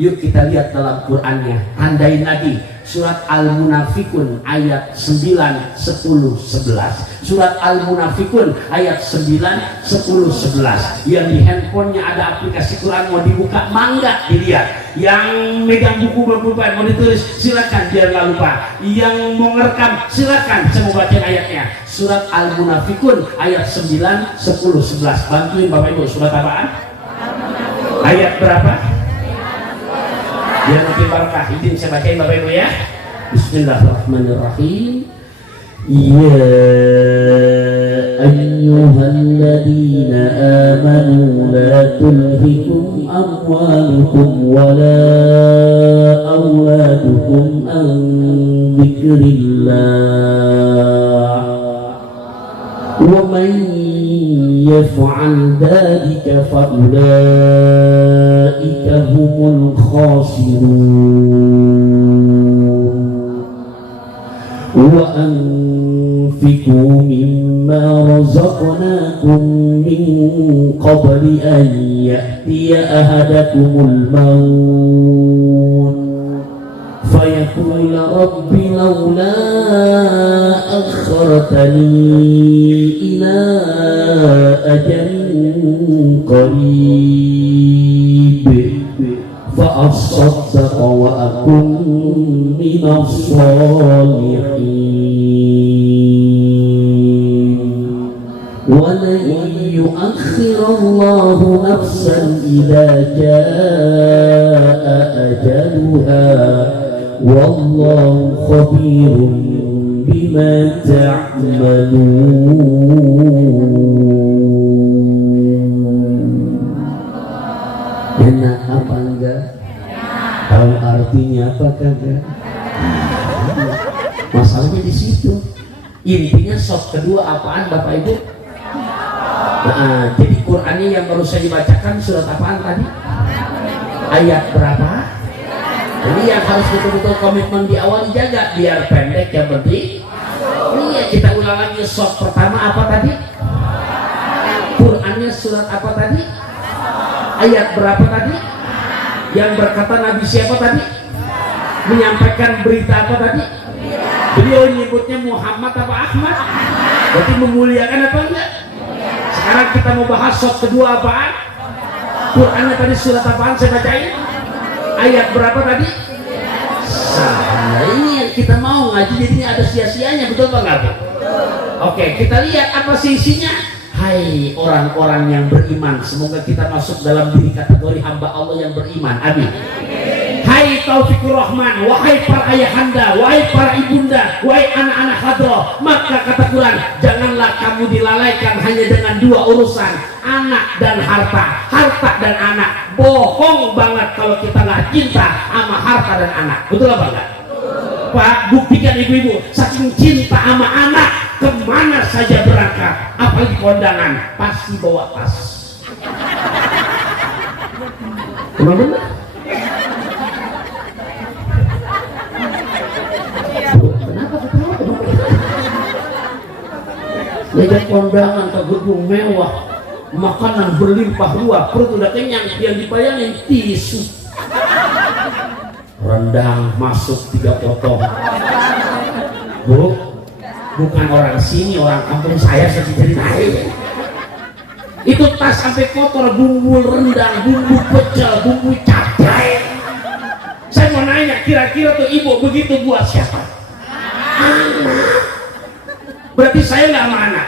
Yuk kita lihat dalam Qur'annya. Tandain lagi surat Al-Munafikun ayat 9, 10, 11. Surat Al-Munafikun ayat 9, 10, 11. Yang di handphonenya ada aplikasi Quran mau dibuka, mangga dilihat. Yang megang buku berpulpen mau ditulis silakan biar nggak lupa. Yang mau ngerekam silakan, saya mau baca ayatnya. Surat Al-Munafikun ayat 9, 10, 11. Bantuin Bapak Ibu, surat apaan? Ayat berapa? Biar makin barokah. Izin saya bacain Bapak Ibu ya. Bismillahirrahmanirrahim. Ya ayyuhalladzina amanu la tulhikum amwalukum wala auladukum an dzikrillah wa man yaf'al dzalika fa ulaika humul khasirun wa anfiqu mimma razaqnakum min qabli an ya'tiya ahadakumul maut فيقول رب لولا أخرتني إلى أجل قريب أصدق وأكن من الصالحين ولن يؤخر الله نفسا إذا جاء أجلها والله خبير بما تعملون. Enak apa enggak? Tahu artinya apa kagak? Masalahnya di situ. Intinya sop kedua apaan Bapak Ibu? Nah, jadi Qur'annya yang baru saya dibacakan surat apaan tadi? Ayat berapa? Jadi yang harus betul-betul komitmen di awal dijaga biar pendek yang penting. Ini kita ulang lagi sop pertama apa tadi? Qur'annya surat apa tadi? Ayat berapa tadi? Yang berkata Nabi siapa tadi? Menyampaikan berita apa tadi? Beliau nyebutnya Muhammad apa Ahmad? Berarti memuliakan apa enggak? Sekarang kita mau bahas sop kedua apaan? Qur'annya tadi surat apaan saya bacain? Ayat berapa tadi? Nah, ini yang kita mau ngaji jadinya ada sia-sianya, betul Pak Gabu? Oke, kita lihat apa sih isinya. Hai orang-orang yang beriman, semoga kita masuk dalam diri kategori hamba Allah yang beriman. Amin. Hai Taufikur Rahman, wahai para ayahanda, wahai para ibunda, wahai anak-anak hadroh, maka kata Quran, janganlah kamu dilalaikan hanya dengan dua urusan, anak dan harta, harta dan anak. Bohong banget kalau kita nggak cinta sama harta dan anak, betul apa enggak? Pak, buktikan ibu-ibu, saking cinta sama anak, kemana saja berangkat, apalagi kondangan, pasti bawa tas. Emang benar? Kenapa ketawa? Lihat kondangan ke gedung mewah, makanan berlimpah ruah, perut udah kenyang, yang dibayangin tisu. Rendang masuk 3 potong. Bu, bukan orang sini, orang kampung saya ceritain. Itu tas sampai kotor, bumbu rendang, bumbu pecel, bumbu cabai. Saya mau nanya, kira-kira tuh ibu begitu buat siapa? Anak. Berarti saya nggak sama anak.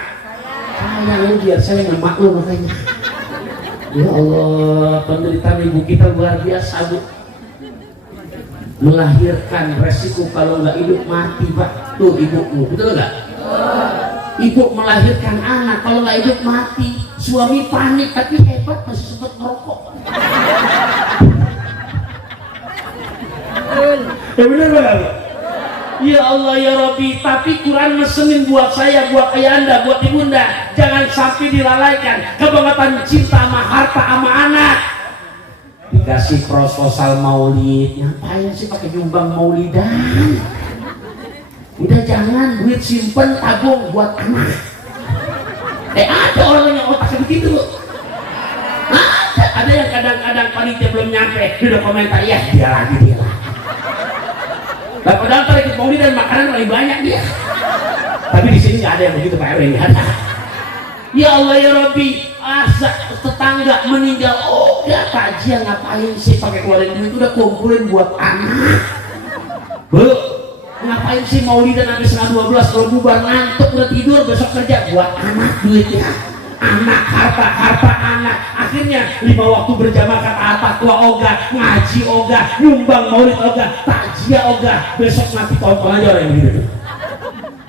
Saya biar saya nggak maklum makanya. Ya Allah, penderitaan ibu kita luar biasa Bu. Melahirkan resiko kalau nggak hidup mati Pak. Tuh ibumu, betul nggak? Ibu melahirkan anak kalau nggak hidup mati. Suami panik tapi hebat masih sempat merokok. Ya benar Pak. Ya Allah ya Rabbi, tapi Quran mesenin buat saya, buat ayahanda, buat ibunda, jangan sampai dilalaikan kebangetan cinta sama harta sama anak. Dikasih proposal maulid, ngapain sih pakai nyumbang maulidan? Udah jangan, duit simpen tabung buat anak. Ada orang yang otaknya begitu. Ada yang kadang-kadang panitia belum nyampe, dia udah komentar, ya dia lagi. Nah, padahal ntar ikut maulid dan makanan paling banyak dia. Tapi di sini nggak ada yang begitu Pak RW. Ya Allah ya Rabbi, tetangga meninggal, udah takjiah ngapain sih pakai keluarin duit, udah kumpulin buat anak. Bu, ngapain sih maulidan sampai setengah 12 kalau bubar ngantuk udah tidur besok kerja buat anak duitnya. Anak, harta anak. Akhirnya 5 waktu berjamaah kata tua ogah, ngaji ogah, nyumbang maulid ogah, takjiah ogah, besok nanti tonton aja orang yang begitu.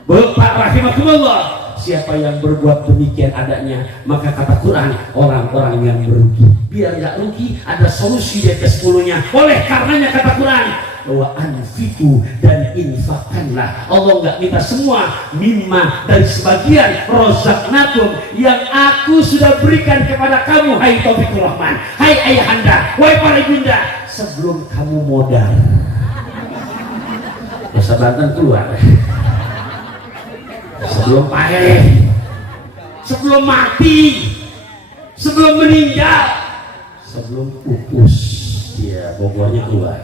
Bapak rahimakumullah, siapa yang berbuat demikian adanya, maka kata Quran, orang-orang yang merugi. Biar nggak rugi, ada solusi di atas 10-nya. Oleh karenanya kata Quran, wa anfiku, dan infakkanlah. Allah nggak minta semua, mimma, dari sebagian rozaknakum yang aku sudah berikan kepada kamu, hai Taufikur Rahman, hai ayahanda, wahai para ibunda, sebelum kamu modal. Bahasa Banten keluar. Sebelum payah, sebelum mati, sebelum meninggal, sebelum pupus, ya Bogornya keluar.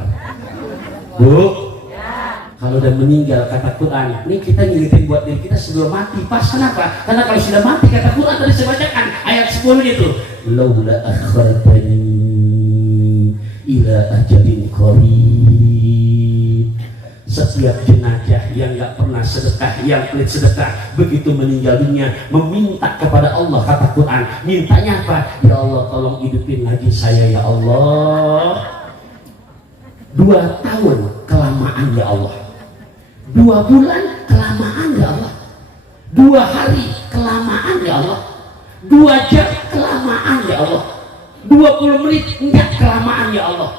Bu, kalau udah meninggal kata Quran, ini kita ngingetin buat diri kita sebelum mati. Pas kenapa? Karena kalau sudah mati kata Quran tadi saya bacakan ayat 10 itu, laula akhartani ila ajalin qarib. Setiap jenazah yang nggak pernah sedekah, yang pelit sedekah, begitu meninggal dunia meminta kepada Allah, kata Quran, mintanya apa? Ya Allah tolong hidupin lagi saya ya Allah. 2 tahun kelamaan ya Allah, 2 bulan kelamaan ya Allah, 2 hari kelamaan ya Allah, 2 jam kelamaan ya Allah, 20 menit enggak kelamaan ya Allah,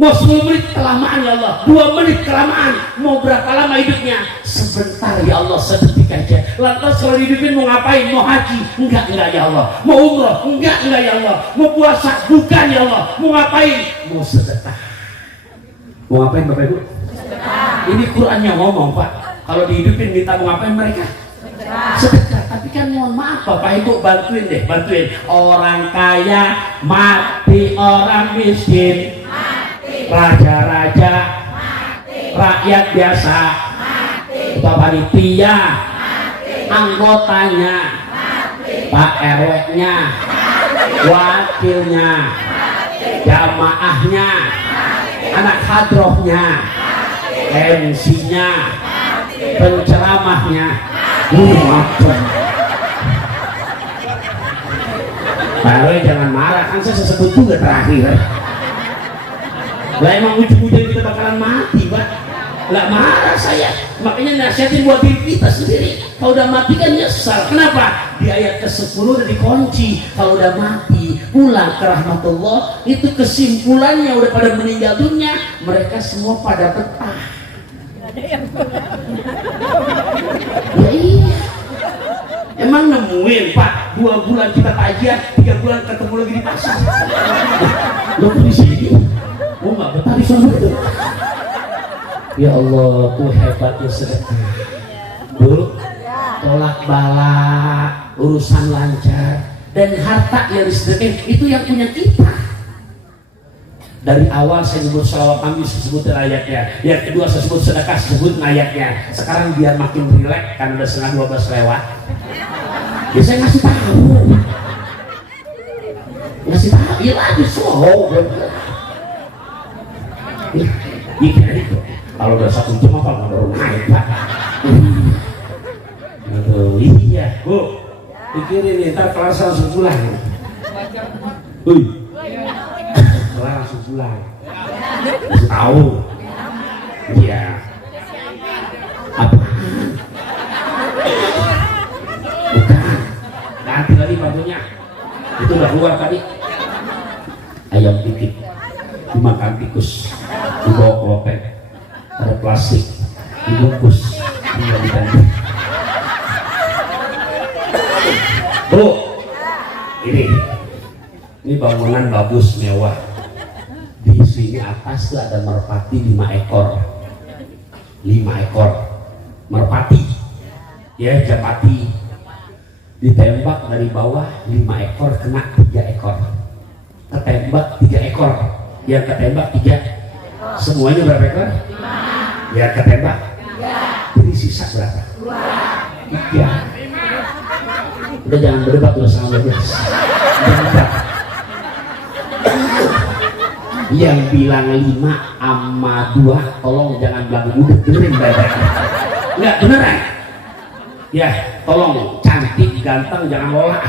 mau 10 menit kelamaan ya Allah, 2 menit kelamaan, mau berapa lama hidupnya? Sebentar ya Allah, sedetik aja. Lantas kalau hidupin mau ngapain? Mau haji? Enggak ya Allah. Mau umroh? Enggak ya Allah. Mau puasa? Bukan ya Allah. Mau ngapain? Mau sedekah. Mau ngapain Bapak Ibu? Sedekah. Ini Qurannya ngomong Pak. Kalau dihidupin minta mau ngapain mereka? Sedekah. Tapi kan mohon maaf Bapak Ibu, bantuin deh, bantuin. Orang kaya mati, orang miskin mati, raja-raja mati, rakyat biasa mati, ketua panitia mati, anggotanya mati, Pak RW-nya mati, wakilnya mati, jamaahnya mati, anak hadrohnya mati, MC-nya mati, penceramahnya macam. Pak RW jangan marah, kan saya sebut juga terakhir. Lah emang ujung-ujung kita bakalan mati Pak. Nggak marah saya, makanya nasihatin buat diri kita sendiri. Kalau udah mati kan nyesal. Kenapa? Di ayat ke-10 udah dikunci. Kalau udah mati pulang ke rahmatullah, itu kesimpulannya udah pada meninggal dunia, mereka semua pada betah. Ya iya, emang nemuin Pak 2 bulan kita tajian, 3 bulan ketemu lagi di pasar. Lo di sini, oh nggak betah di sana itu. Ya Allah, tuh hebatnya sedekah. Bu, tolak bala, urusan lancar, dan harta yang disedekahin itu yang punya kita. Dari awal saya sebut sholawat Nabi, sebut ayatnya. Yang kedua saya sebut sedekah, sebut ayatnya. Sekarang biar makin rileks, kan udah setengah 12 lewat. Ya saya ngasih tahu, iya lagi slow. Iya itu. Kalau udah 1 jam apa nggak baru naik Pak? Aduh, iya Bu, pikirin nih, ntar kelas langsung pulang. Langsung pulang. Tahu? Iya. Apaan? Bukan. Ganti lagi batunya. Itu udah keluar tadi. Ayam pipit dimakan tikus, dibawa ke lopek, ada plastik, dibungkus, tinggal diganti. Bu, ini bangunan bagus, mewah. Di sini atas tuh ada merpati 5 ekor, 5 ekor merpati, ya japati. Ditembak dari bawah 5 ekor, kena 3 ekor. Ketembak 3 ekor, yang ketembak 3. Semuanya berapa ekor? 5. Ya ketembak 3. Jadi sisa berapa? 2. 3. Udah jangan berdebat, udah sangat lebih. Yang bilang 5 sama 2 tolong jangan bilang udah, dengerin baik-baik. Enggak, beneran ya, tolong cantik ganteng jangan lola.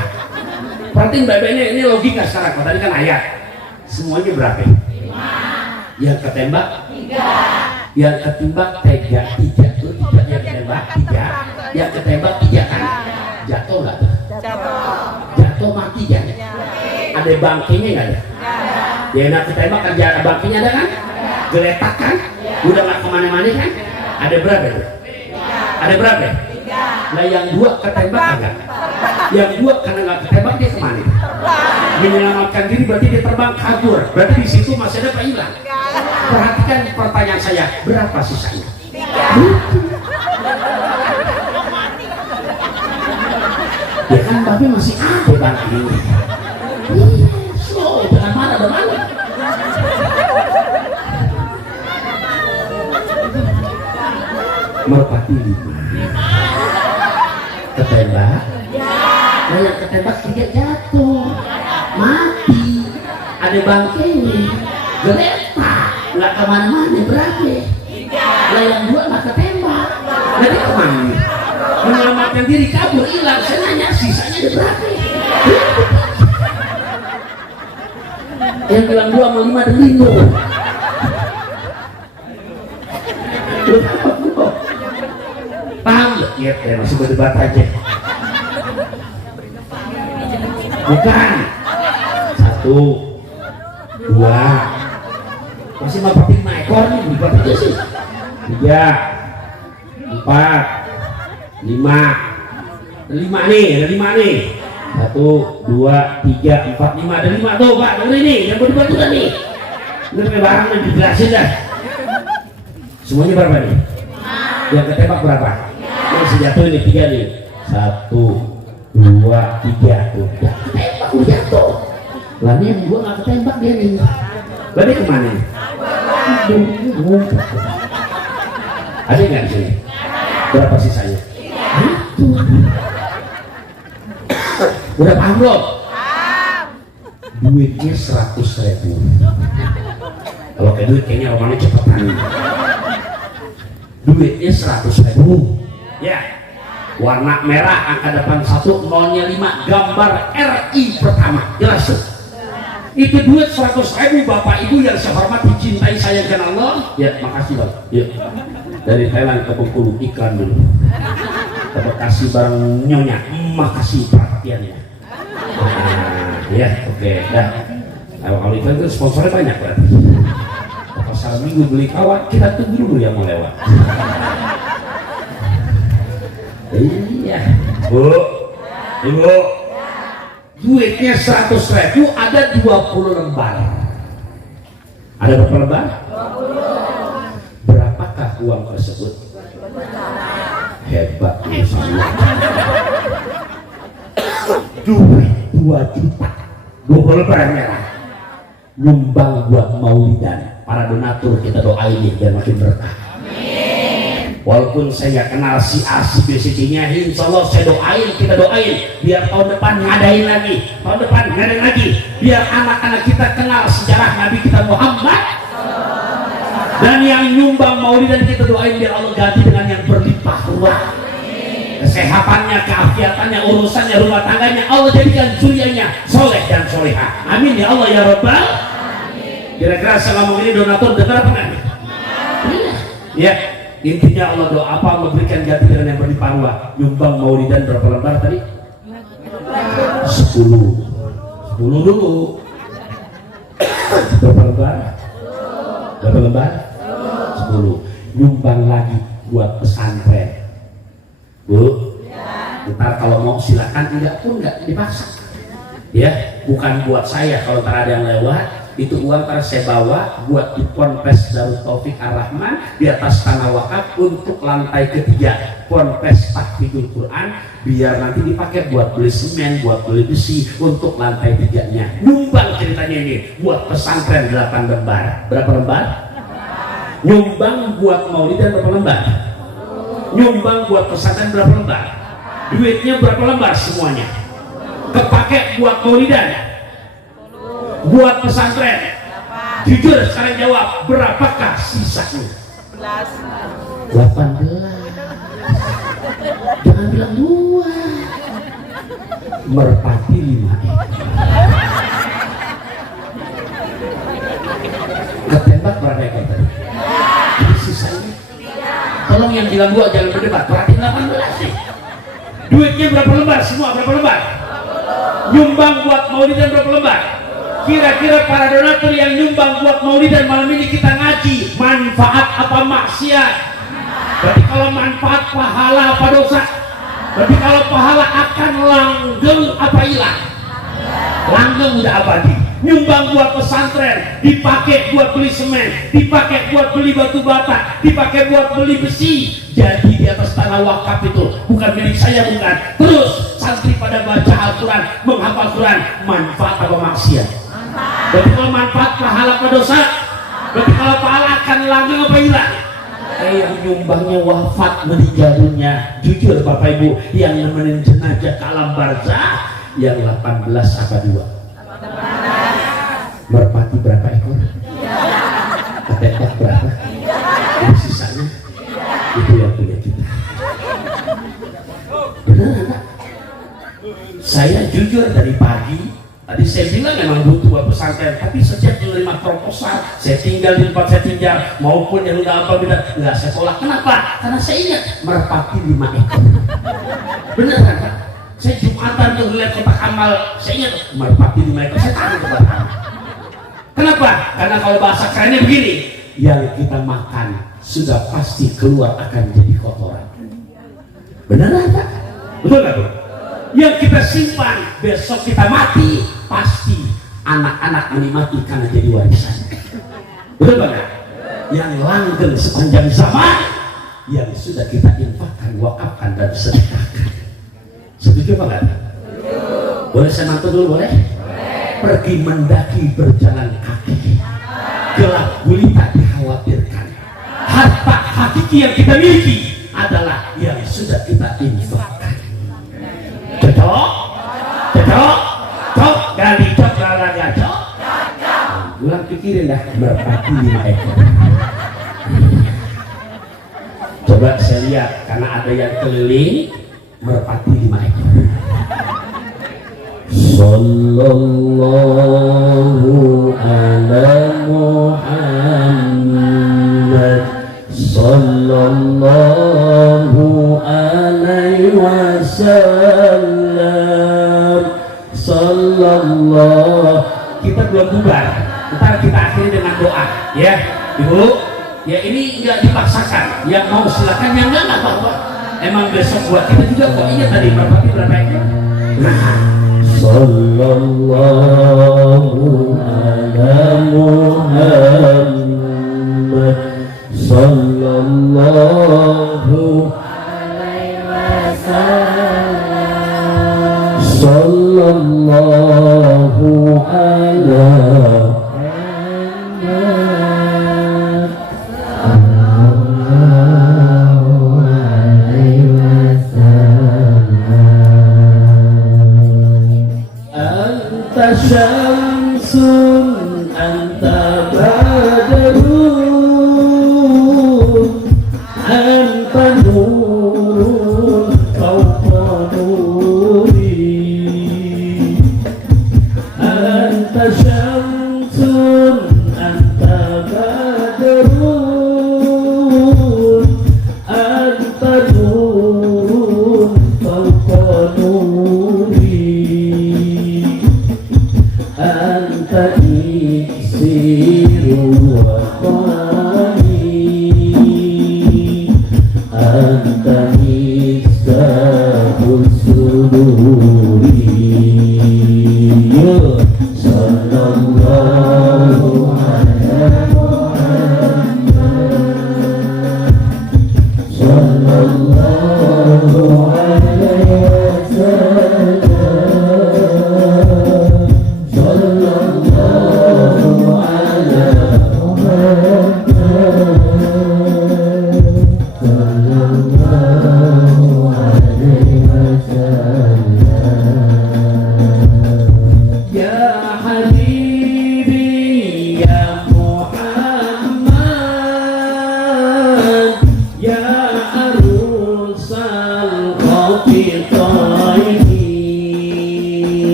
Perhatiin baik-baik, ini logika sekarang. Tadi kan ayat, semuanya berapa? 5. Yang ketembak 3. Yang ketembak 3 tuh 3, yang ketembak 3, yang ketembak 3 kan jatuh nggak tuh? Jatuh mati kan? Ada bangkainya nggak ada? Ya enak ketembak kan, bangkainya ada kan? Geletak kan? Udah nggak kemana-mana kan? Ada berapa tuh? Ada berapa? Nah yang 2 ketembak enggak? Yang 2 karena nggak ketembak dia kemana? Menyelamatkan diri, berarti dia terbang kabur. Berarti di situ masih ada Pak hilang. Perhatikan pertanyaan saya, berapa sisanya? 3. Ya kan tapi masih ada bangkai. Slow, jangan marah, udah malu. Merpati 5. Ketembak. Nah yang ketembak 3 jatuh, mati. Ada bangkainya. geletak nggak kemana-mana berapa lah yang dua nggak ketembak jadi kemana menyelamatkan diri kabur hilang saya nanya sisanya ada berapa yang bilang 2 sama 5 ada 5 paham gak? Ya masih berdebat aja bukan 1 2 masih 45 ekor nih berapa aja sih 3 4 5 nih ada 5 nih 1 2 3 4 5 ada 5 tuh Pak dengerin nih yang berdebat juga nih dengerin barang nih dijelasin dah semuanya berapa nih yang ketembak berapa yang sejatuh ini 3 nih 1 2 3 tuh ya ketembak udah jatuh lalu yang 2 gak ketembak dia nih berarti kemana nih ada nggak di sini berapa sisanya udah paham belum? Duitnya 100.000 kalau kayak duit kayaknya orangnya cepetan duitnya 100.000 ya warna merah angka depan 1 nolnya 5 gambar RI pertama jelas tuh itu duit 100.000 Bapak Ibu yang saya hormat dicintai sayangkan Allah ya makasih Bang yuk dari Thailand ke Bengkulu iklan dulu ke Bekasi bareng Nyonya makasih perhatiannya ya oke dah kalau itu sponsornya banyak berarti pasar minggu beli kawan kita tunggu dulu yang mau lewat iya Bu Ibu duitnya 100.000 ada 20 lembar ada berapa lembar? 20 berapakah uang tersebut? Hebat duit 2 juta 20 lembar merah nyumbang buat maulidan para donatur kita doain biar makin berkah walaupun saya nggak kenal si A si B si C nya insya Allah saya doain kita doain biar tahun depan ngadain lagi tahun depan ngadain lagi biar anak-anak kita kenal sejarah Nabi kita Muhammad dan yang nyumbang maulidan kita doain biar Allah ganti dengan yang berlimpah ruah kesehatannya, keafiatannya, urusannya, rumah tangganya Allah jadikan zuriyahnya soleh dan soleha amin ya Allah ya Rabbal kira-kira saya ngomong ini donatur dengar apa enggak? Ya intinya Allah doa apa Allah berikan ganti dengan yang berlimpah ruah nyumbang maulidan berapa lembar tadi? 10 dulu berapa lembar? berapa lembar? 10 nyumbang lagi buat pesantren Bu ntar kalau mau silakan tidak pun nggak dipaksa ya bukan buat saya kalau ntar ada yang lewat itu uang ntar saya bawa buat di Ponpes Darut Taufik Ar-Rahman di atas tanah wakaf untuk lantai ketiga Ponpes Tahfidzul Quran biar nanti dipakai buat beli semen buat beli besi untuk lantai 3-nya nyumbang ceritanya ini buat pesantren 8 lembar berapa lembar? Nyumbang buat maulidan berapa lembar? Nyumbang buat pesantren berapa lembar? Duitnya berapa lembar semuanya? Kepake buat maulidan? Buat pesantren? Jujur sekarang jawab, berapakah sisanya? 18. Jangan bilang 2. Merpati 5 ketembak berapa ekor tadi? Sisanya tolong yang bilang 2 jangan berdebat perhatiin 18 nih duitnya berapa lembar semua berapa lembar? Nyumbang buat maulidan berapa lembar? Kira-kira para donatur yang nyumbang buat maulidan malam ini kita ngaji manfaat apa maksiat? Berarti kalau manfaat pahala apa dosa? Berarti kalau pahala akan langgeng apa hilang? Langgeng udah abadi nyumbang buat pesantren dipakai buat beli semen dipakai buat beli batu bata dipakai buat beli besi jadi di atas tanah wakaf itu bukan milik saya bukan terus santri pada baca Al-Quran menghafal Quran manfaat apa maksiat? Berarti kalau manfaat pahala apa dosa? Berarti kalau pahala akan langgeng apa hilang? Yang nyumbangnya wafat meninggal dunia jujur Bapak Ibu yang nemenin jenazah ke alam barzah yang 18 apa 2? Merpati berapa ekor? 3. ketembak berapa? Ini sisanya itu yang punya kita. Benar enggak? Saya jujur dari pagi tadi saya bilang memang butuh pesantren, tapi setiap menerima proposal saya tinggal di tempat saya tinggal maupun yang udah apa bila nggak saya tolak. Kenapa? Karena saya ingat merpati 5 ekor. Benar kan Pak? Saya Jumatan tuh lihat kotak amal, saya ingat merpati 5 ekor, saya tahu kotak amal. Kenapa? Karena kalau bahasa kerennya begini, yang kita makan sudah pasti keluar akan jadi kotoran. Benar kan? Betul nggak Bu? Yang kita simpan besok kita mati pasti anak-anak menikmati karena jadi warisan. Betul banget? Yang langgeng sepanjang zaman yang sudah kita infakkan, wakafkan dan sedekahkan. Setuju apa enggak? Boleh saya nonton dulu boleh? Pergi mendaki berjalan kaki, gelap gulita dikhawatirkan. Harta hakiki yang kita miliki adalah yang sudah kita infakkan. Cocok? Cocok? Cok? Gali cok, olahraga cok? Ulang pikirin dah, merpati 5 ekor. Coba saya lihat, karena ada yang keliling, merpati 5 ekor. Sallallahu ala Muhammad, sallallahu alaihi wasallam, sallallahu. Kita belum bubar, ntar kita akhiri dengan doa ya Ibu ya. Ini nggak dipaksakan, yang mau silakan, yang nggak apa-apa. Emang besok buat kita juga kok. Ingat tadi merpati berapa ekor? Nah, sallallahu ala Muhammad, sallallahu alaihi wasallam, sallallahu ala syamsun anta badrun anta nurun fawqa nuri, anta syamsun anta badrun anta nurun fawqa nuri, anta iksiru waqani, anta miftahus suduri. Sallallahu alaihi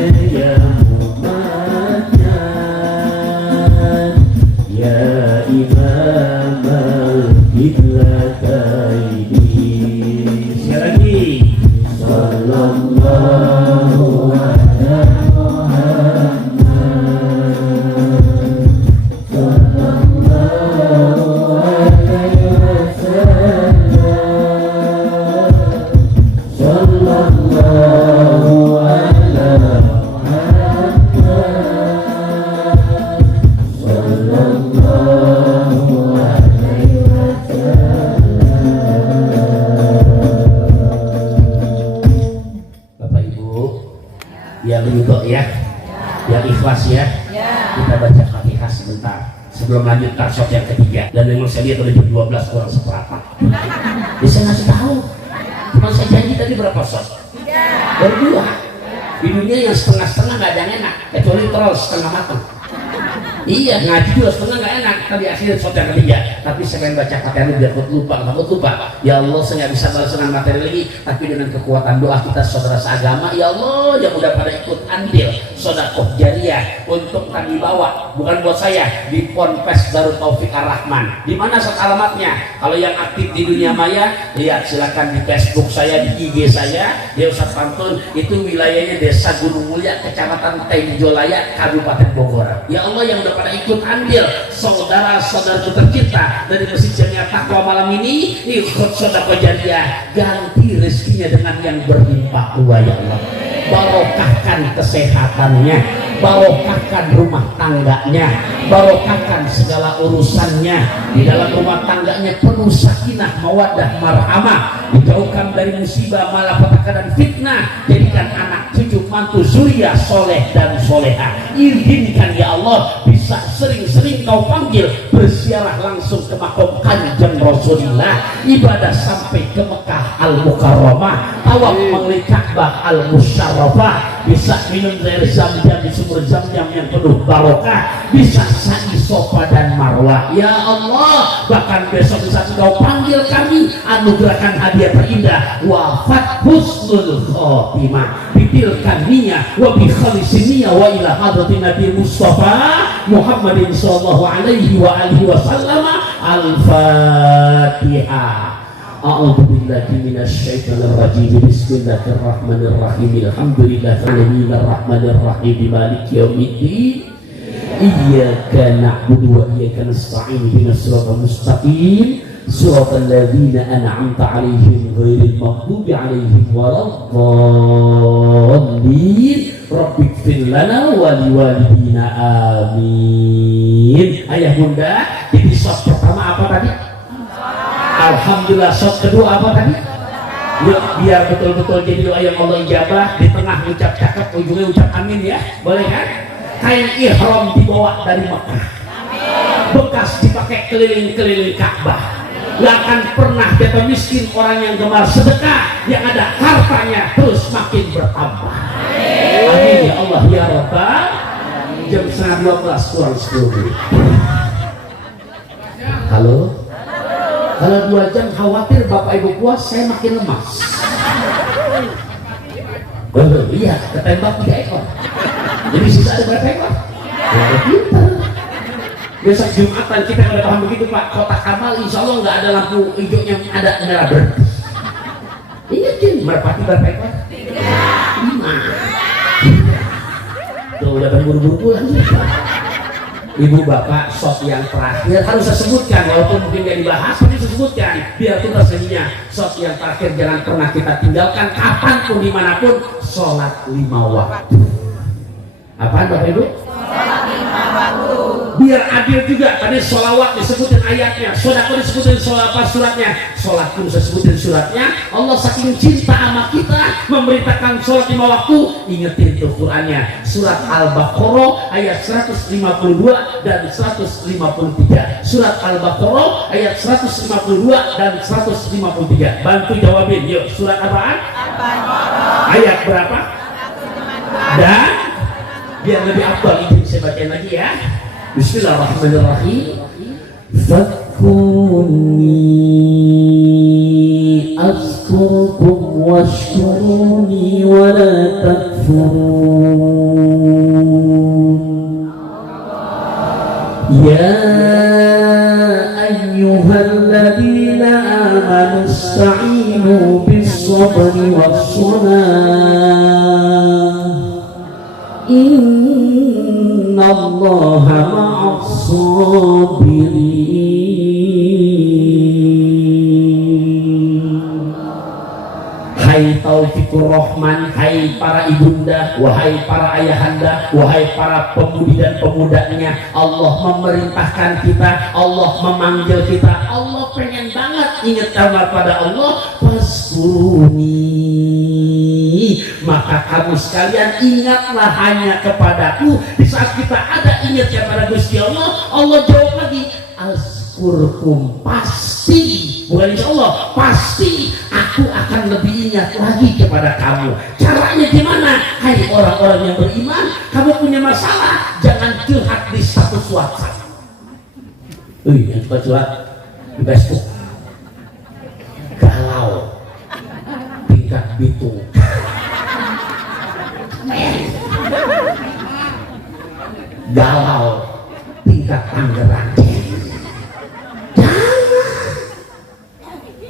wasallam, sallallahu alaihi wasallam, sallallahu alaihi wasallam. sebelum lanjut shot yang ketiga. Dan memang saya lihat udah jam 12 kurang seperempat. Bisa ngasih tahu. Cuma saya janji tadi berapa shot? Berdua. Di dunia yang setengah-setengah nggak ada yang enak, kecuali troll setengah matang. Iya, ngaji juga setengah nggak enak. Tadi akhirnya shot yang ketiga. Tapi saya pengen baca materi biar takut lupa. Ya Allah, saya nggak bisa balas dengan materi lagi. Tapi dengan kekuatan doa kita saudara seagama, ya Allah, yang udah pada ikut andil sedekah jariah untuk kami bawa, bukan buat saya, di Ponpes Darut Taufik Ar-Rahman. Di mana alamatnya? Kalau yang aktif di dunia maya, lihat silakan di Facebook saya, di IG saya, dia Ustaz Pantun. Itu wilayahnya Desa Gunung Mulia, Kecamatan Tenjolaya, Kabupaten Bogor. Ya Allah, yang udah pada ikut andil saudara-saudaraku tercinta dari Masjid Jamiah Taqwa malam ini, ikut sedekah jariah, ganti rezekinya dengan yang berlimpah tua ya Allah. Barokahkan kesehatannya, barokahkan rumah tangganya, barokahkan segala urusannya. Di dalam rumah tangganya penuh sakinah, mawaddah, marhamah, dijauhkan dari musibah, malapetaka dan fitnah. Jadikan anak cucu mantu zuriyah soleh dan soleha. Izinkan ya Allah bisa sering-sering kau panggil berziarah langsung ke makam Kanjeng Rasulullah, ibadah sampai ke Mekah Al-Mukarramah, tawaf mengelilingi Ka'bah Al-Musyarrafah, bisa minum air zam-zam di sumur zam-zam yang penuh barokah, bisa sa'i Safa dan Marwah. Ya Allah, bahkan besok bisa kau panggil kami, anugerahkan hadiah terindah, wafat husnul khotimah, bitilkan niyah wa bi khalisiniyah wa ila hadratin Nabi Mustafa Muhammadin sallallahu alaihi wa alihi wasallam. Al-Fatihah. A'udzu billahi minasy syaithanir rajim. Bismillahirrahmanirrahim. Alhamdulillahirabbil alamin maliki yaumiddin. Iyyaka na'budu wa iyyaka nasta'in. Ihdinas siratal mustaqim. Siratal ladzina an'amta 'alaihim ghairil maghdubi 'alaihim waladdallin. Rabbighfir lana wa liwalidina amin. Ayah bunda, jadi shot pertama apa tadi? Alhamdulillah. Shot kedua apa tadi? Yuk, biar betul-betul jadi doa yang Allah ijabah. Di tengah ucap cakep, ujungnya ucap amin ya. Boleh kan? Kain ihram dibawa dari Mekah, bekas dipakai keliling-keliling Ka'bah. Gak akan pernah jatuh miskin orang yang gemar sedekah, yang ada hartanya terus makin bertambah. Amin ya Allah ya Rabbal. Jam 11:30 kurang 10 menit. Halo? Kalau 2 jam khawatir Bapak Ibu puas, saya makin lemas. Iya, ketembak 3 ekor. Jadi sisa ada berapa ekor? Ya, pintar. Besok Jumatan kita udah paham begitu Pak. Kotak amal insya Allah nggak ada lampu hijaunya, ada merah berhenti. Ingatin merpati berapa ekor? 5. Tuh udah berburu-buru pulang juga. Ibu bapak, shot yang terakhir harus saya sebutkan, walaupun mungkin gak dibahas, tapi saya sebutkan biar tuntas sajinya. Shot yang terakhir jangan pernah kita tinggalkan, kapanpun dimanapun, sholat 5 waktu. Apaan Bapak Ibu? Sholat 5 waktu. Biar adil juga, tadi sholawat disebutin ayatnya, sodako disebutin suratnya, sholat pun disebutin suratnya. Allah saking cinta sama kita memberitakan sholat 5 waktu. Ingetin tuh Qurannya, surat Al-Baqarah ayat 152 dan 153. Surat Al-Baqarah ayat 152 dan 153. Bantu jawabin, yuk. Surat apaan? Al-Baqarah ayat berapa? 152. Dan biar lebih afdal, izin saya bacain lagi ya. Bismillahirrahmanirrahim. Fadkuruni azkurkum washkuruni wa la takfurun. Ya ayyuhalladzina amanu ista'inu bis-sabri was-salah. Inna Allaha ma'as sabirin. Hai Taufikur Rahman, hai para ibunda, wahai para ayahanda, wahai para pemudi dan pemudanya, Allah memerintahkan kita, Allah memanggil kita, Allah pengen banget ingat kepada Allah. Faskuruni, maka kamu sekalian ingatlah hanya kepadaku. Di saat kita ada ingat kepada Gusti Allah, Allah jawab azkurkum, pasti, bukan insya Allah, pasti aku akan lebih ingat lagi kepada kamu. Caranya gimana? Hai orang-orang yang beriman, kamu punya masalah, jangan curhat di status WhatsApp. Yang suka curhat di Facebook, galau tingkat Bitung, galau tingkat Tangerang.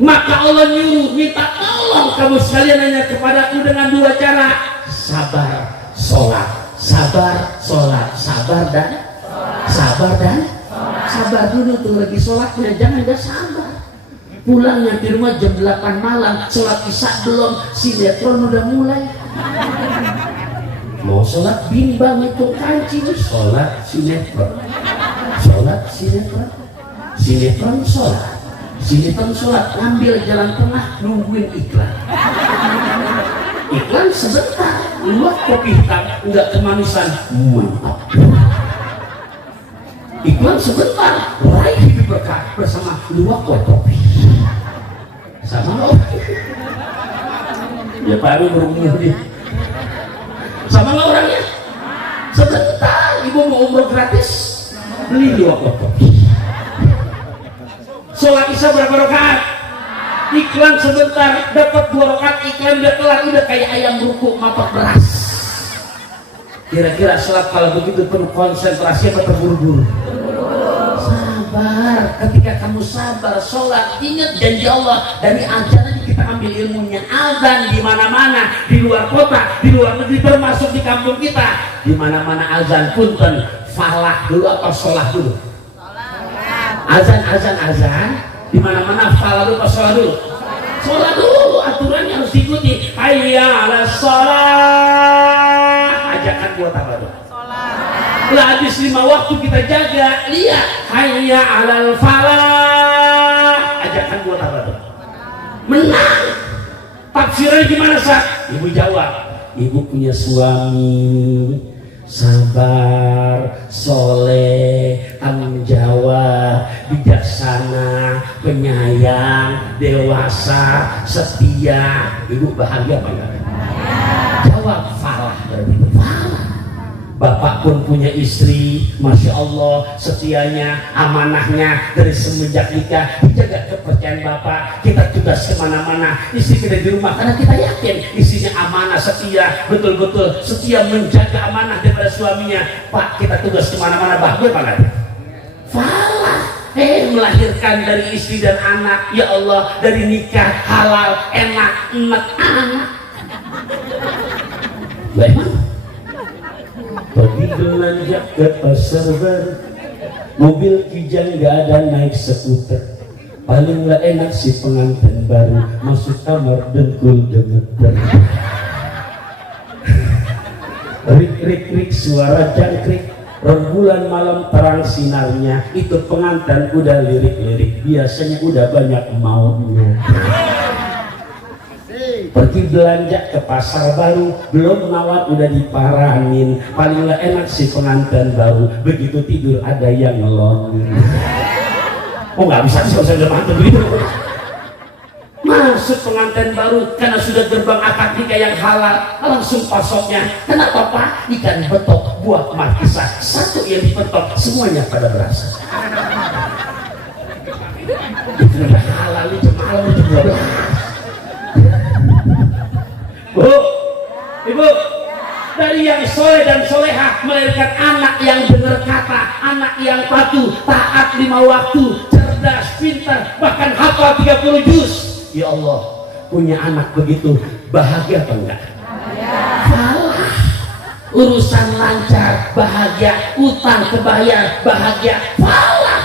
Maka Allah nyuruh, minta tolong kamu sekalian hanya kepadaku dengan dua cara: sabar, sholat. Sabar, sholat. Sabar dan sabar dulu tuh lagi sholatnya, jangan gak sabar. Pulangnya di rumah jam 8 malam, sholat isya belum, sinetron udah mulai. Mau sholat bimbang itu kancing, sholat sinetron, sinetron sholat, ngambil jalan tengah, nungguin iklan. Iklan sebentar, luak kopi hitam, enggak kemanisan, mantap. Iklan sebentar, raih hidup berkah bersama luak kopi. Sama lo. Ya baru berumur dia. Sama lo orangnya. Sebentar, ibu mau umroh gratis, beli luak kopi. Sholat isya berapa rakaat? Iklan sebentar, dapat 2 rakaat, iklan udah kelar, udah kayak ayam ruku mapak beras. Kira-kira sholat kalau begitu penuh konsentrasi apa terburu-buru? Sabar. Ketika kamu sabar sholat, ingat janji Allah. Dari azan aja kita ambil ilmunya. Azan di mana-mana, di luar kota, di luar negeri, termasuk di kampung kita. Di mana-mana azan, punten, falah dulu atau sholat dulu? Azan di mana-mana falah dulu atau sholat dulu? Sholat dulu, aturannya harus diikuti. Hayya 'alas shalah, ajakan buat apa tuh? Lah habis 5 waktu kita jaga, lihat hayya 'alal falah, ajakan buat apa tuh? Menang. Tafsirnya gimana Sat? Ibu jawab, ibu punya suami sabar, soleh, tanggung jawab, bijaksana, penyayang, dewasa, setia. Ibu bahagia apa enggak? Jawab falah, berarti falah. Bapak pun punya istri, Masya Allah, setianya, amanahnya dari semenjak nikah, dijaga kepercayaan Bapak. Kita tugas kemana-mana, istri kita di rumah, karena kita yakin istrinya amanah, setia, betul-betul setia menjaga amanah daripada suaminya. Pak, kita tugas kemana-mana, bahagia apa enggak? Falah. Melahirkan dari istri dan anak, ya Allah, dari nikah halal, enak, anak. Baik. Pergi belanja ke pasar baru, mobil kijang gak ada, naik skuter. Paling gak enak si pengantin baru, masuk kamar dengkul gemeter. Rik suara jangkrik, rembulan malam terang sinarnya. Itu pengantin udah lirik-lirik, biasanya udah banyak maunya. Pergi belanja ke pasar baru, belum nawar udah diparanin. Paling gak enak si pengantin baru, begitu tidur ada yang ngelonin. Oh nggak bisa selesai mantu begitu. Masuk pengantin baru, karena sudah gerbang akad nikah yang halal, langsung pasoknya. Kenapa Pak? Ikan betok, buah markisa, satu yang dipetok, semuanya pada berasa. Itu udah halal, itu malam, itu 12. Bu, Ibu, dari yang soleh dan solehah melahirkan anak yang benar kata, anak yang patuh, taat 5 waktu, cerdas, pintar, bahkan hafal 30 juz. Ya Allah, punya anak begitu, bahagia apa enggak? Falah. Urusan lancar, bahagia. Utang kebayar, bahagia. Falah.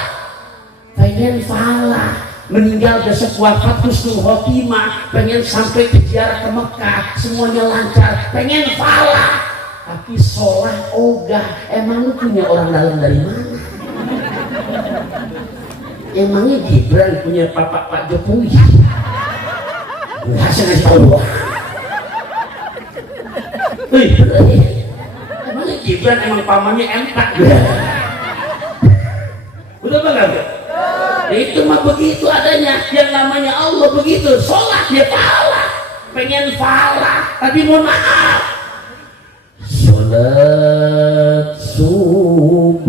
Pengen falah. Meninggal besok wafat husnul khotimah, pengen sampai ke ziarah ke Mekah, semuanya lancar, pengen falah. Tapi sholat ogah. Emang lu punya orang dalam dari mana? Emangnya Gibran punya Pak Jokowi? Enggak, saya ngasih tahu doang. Emangnya Gibran emang pamannya MK? Udah bangga? itu mah begitu adanya. Yang namanya Allah begitu. Sholat ya pahala, pengen pahala, tapi mohon maaf, sholat subuh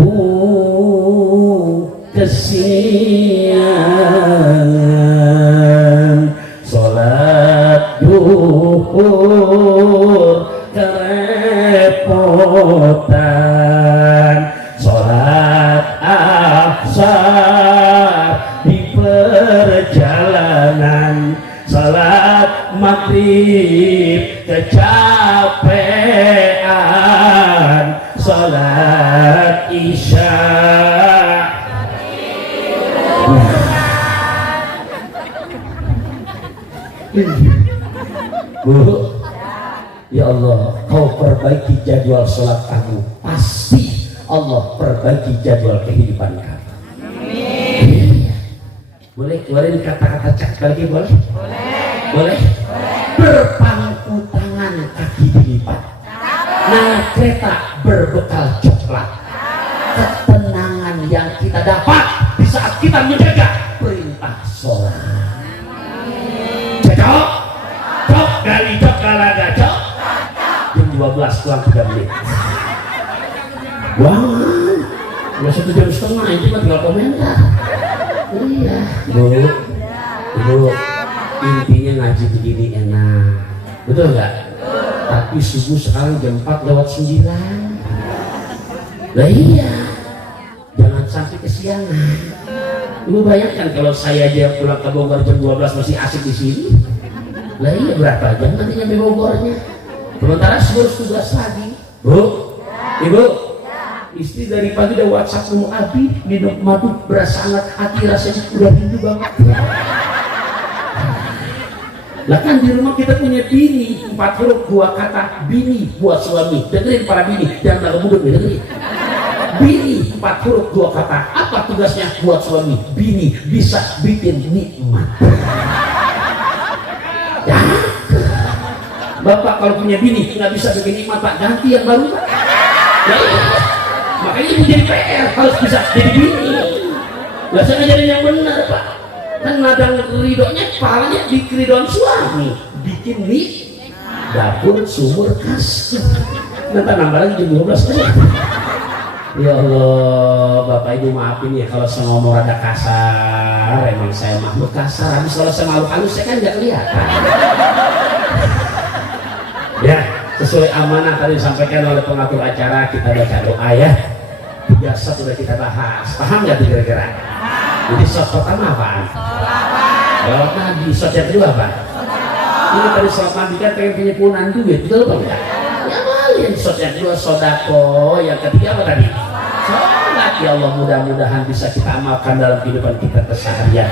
kesiangan, sholat duhur kerepotan, sholat asar di perjalanan, sholat maghrib kecapean, sholat isya Bu, ya Allah, kau perbaiki jadwal sholat kamu, pasti Allah perbaiki jadwal kehidupan kamu. Boleh keluarin kata-kata cak lagi, boleh? Boleh? Berpangku tangan, kaki dilipat, naik kereta berbekal coklat, ketenangan yang kita dapat di saat kita menjaga perintah sholat. Cocok? Cok kali cok kalaga cok. Jam 12 kurang 3 menit. Wah, udah 1 jam setengah itu kan tinggal komentar. Iya, Bu, intinya ngaji begini enak, betul nggak? Tapi subuh sekarang jam 4:09. Lah iya, jangan sampai kesiangan. Ibu bayangkan kalau saya aja pulang ke Bogor jam 12 masih asik di sini. Lah iya, berapa jam nanti nyampe Bogornya? Sementara harus tugas lagi. Bu, Ibu, istri dari pagi udah WhatsApp mau Abi minum madu beras hangat, hati rasanya udah rindu banget. Lah kan di rumah kita punya bini, 4 huruf 2 kata bini buat suami. Dengerin para bini, jangan lagu muda dengerin. Bini 4 huruf 2 kata, apa tugasnya buat suami? Bini bisa bikin nikmat. Ya. Bapak kalau punya bini nggak bisa bikin nikmat, Pak, ganti yang baru, Pak. Ya, makanya ibu jadi PR, harus bisa jadi bini. Nggak usah ngajarin yang benar, Pak. Kan ladang ridhonya, pahalanya di keridhoan suami. Bikin nih dapur sumur kas. Nanti nambah lagi jam 12 aja. Ya Allah, Bapak Ibu maafin ya kalau saya ngomong rada kasar. Emang saya makhluk kasar. Habis kalau saya makhluk halus saya kan nggak kelihatan. Ya, sesuai amanah tadi disampaikan oleh pengatur acara, kita baca doa ya. 3 shot sudah kita bahas. Paham nggak tuh kira-kira? Jadi shot pertama apaan? Lewat Nabi. Shot yang kedua apa? Ini tadi sholat Nabi kan pengen penyimpanan duit, betul apa enggak? Ya malin. Shot yang kedua sodako, yang ketiga apa tadi? Sholat. Ya Allah, mudah-mudahan bisa kita amalkan dalam kehidupan kita keseharian.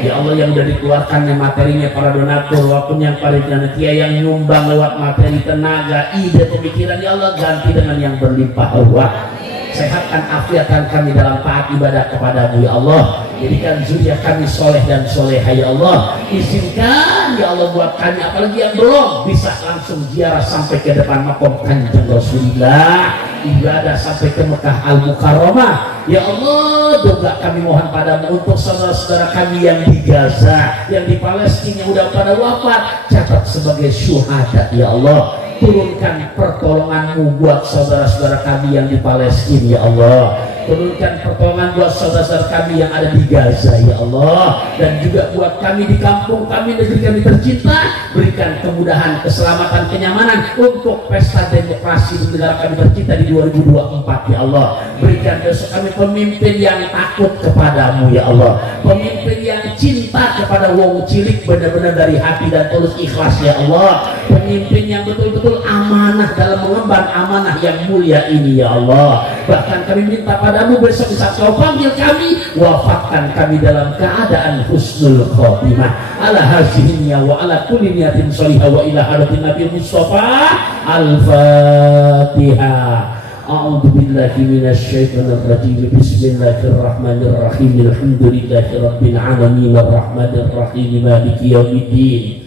Ya Allah, yang sudah dikeluarkan materinya para donatur, walaupun yang paling panitia yang nyumbang lewat materi, tenaga, ide, pemikiran, ya Allah ganti dengan yang berlimpah ruah. Sehatkan afiatan kami dalam taat ibadah kepadamu ya Allah. Jadikan zuriat kami soleh dan soleha ya Allah. Izinkan ya Allah buat kami, apalagi yang belum, bisa langsung ziarah sampai ke depan makom Kanjeng Rasulullah, ibadah sampai ke Mekah Al-Mukarramah. Ya Allah, doa kami mohon padamu untuk saudara-saudara kami yang di Gaza, yang di Palestina yang udah pada wafat, catat sebagai syuhada ya Allah. Turunkan pertolonganmu buat saudara-saudara kami yang di Palestina ya Allah. Turunkan pertolongan buat saudara-saudara kami yang ada di Gaza ya Allah. Dan juga buat kami di kampung kami, negeri kami tercinta. Berikan kemudahan, keselamatan, kenyamanan untuk pesta demokrasi di negara kami tercinta di 2024 ya Allah. Berikan besok kami pemimpin yang takut kepadamu ya Allah. Pemimpin yang cinta kepada wong cilik benar-benar dari hati dan tulus ikhlas ya Allah. Pemimpin yang betul-betul amanah dalam mengemban amanah yang mulia ini ya Allah. Bahkan kami minta padamu besok saat kau panggil kami, wafatkan kami dalam keadaan husnul khotimah ala hazihinya wa ala kulli niyatin sholihah wa ila hadatin Nabi Mustafa. Al-Fatihah. A'udzu billahi minasy syaithanir rajim. Bismillahirrahmanirrahim. Alhamdulillahi rabbil alamin arrahmanir rahim maliki yaumiddin.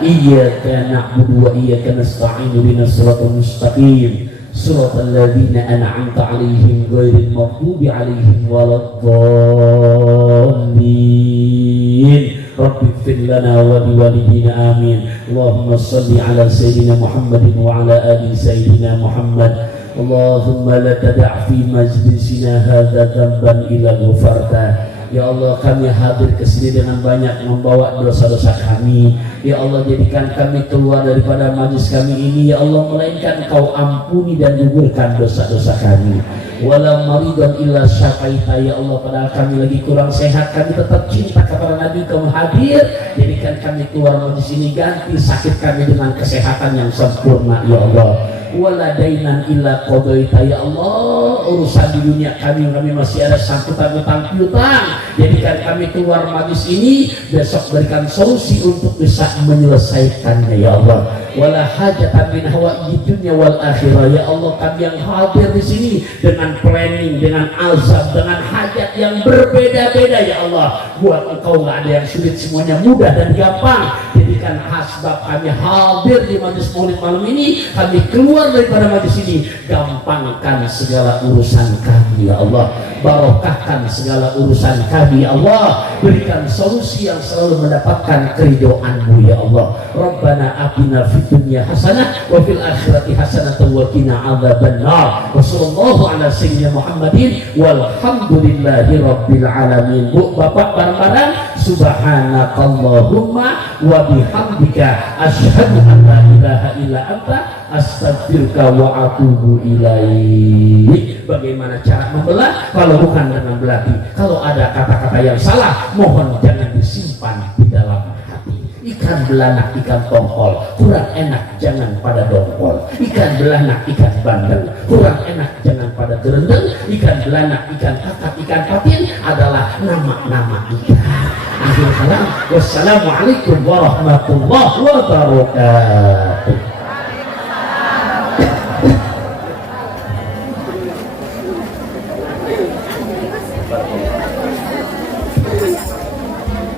Iyyaka na'budu wa iyyaka nasta'in ihdinas siratal mustaqim siratal ladzina an'amta 'alaihim ghairil maghdubi 'alaihim waladdallin. الضالين رب اغفر لنا ولوالدينا آمين اللهم صل على سيدنا محمد وعلى آل سيدنا محمد اللهم لا تدع في مجلسنا هذا ذنبا إلا غفرته. Ya Allah, kami hadir ke sini dengan banyak membawa dosa-dosa kami. Ya Allah, jadikan kami keluar daripada majlis kami ini, ya Allah, melainkan Kau ampuni dan gugurkan dosa-dosa kami. Wala maridan illa syafaita, ya Allah, padahal kami lagi kurang sehat, kami tetap cinta kepada Nabi, Kau hadir, jadikan kami keluar majlis ini, ganti sakit kami dengan kesehatan yang sempurna, ya Allah. Wala dainan illa qadaita, ya Allah, urusan di dunia kami masih ada sangkutan utang piutang, jadikan kami keluar majlis ini besok berikan solusi untuk bisa menyelesaikannya, ya Allah. Wala hajatan min hawaiji dunya wal akhirah, ya Allah, kami yang hadir di sini dengan planning, dengan azab, dengan hajat yang berbeda-beda, ya Allah. Buat Engkau nggak ada yang sulit, semuanya mudah dan gampang. Jadikan asbab kami hadir di majlis maulid malam ini, kami keluar daripada majlis ini, gampangkan segala urusan kami, ya Allah. Barokahkan segala urusan kami, ya Allah. Berikan solusi yang selalu mendapatkan keridhaan-Mu, ya Allah. Rabbana atina fid dunya hasanah wa fil akhirati hasanah wa qina adzabannar. Wassallallahu ala sayyidina Muhammadin walhamdulillahi rabbil alamin. Bu, Bapak, bareng-bareng subhanakallahumma wa bihamdika asyhadu an la ilaha illa anta astaghfiruka wa atubu ilaik. Bagaimana cara membelah kalau bukan dengan belati? Kalau ada kata-kata yang salah, mohon jangan disimpan di dalam hati. Ikan belanak, ikan tongkol, kurang enak jangan pada dongkol. Ikan belanak, ikan bandeng, kurang enak jangan pada gerendeng. Ikan belanak, ikan kakap, ikan patin adalah nama-nama ikan. Akhir kalam, wassalamualaikum warahmatullahi wabarakatuh.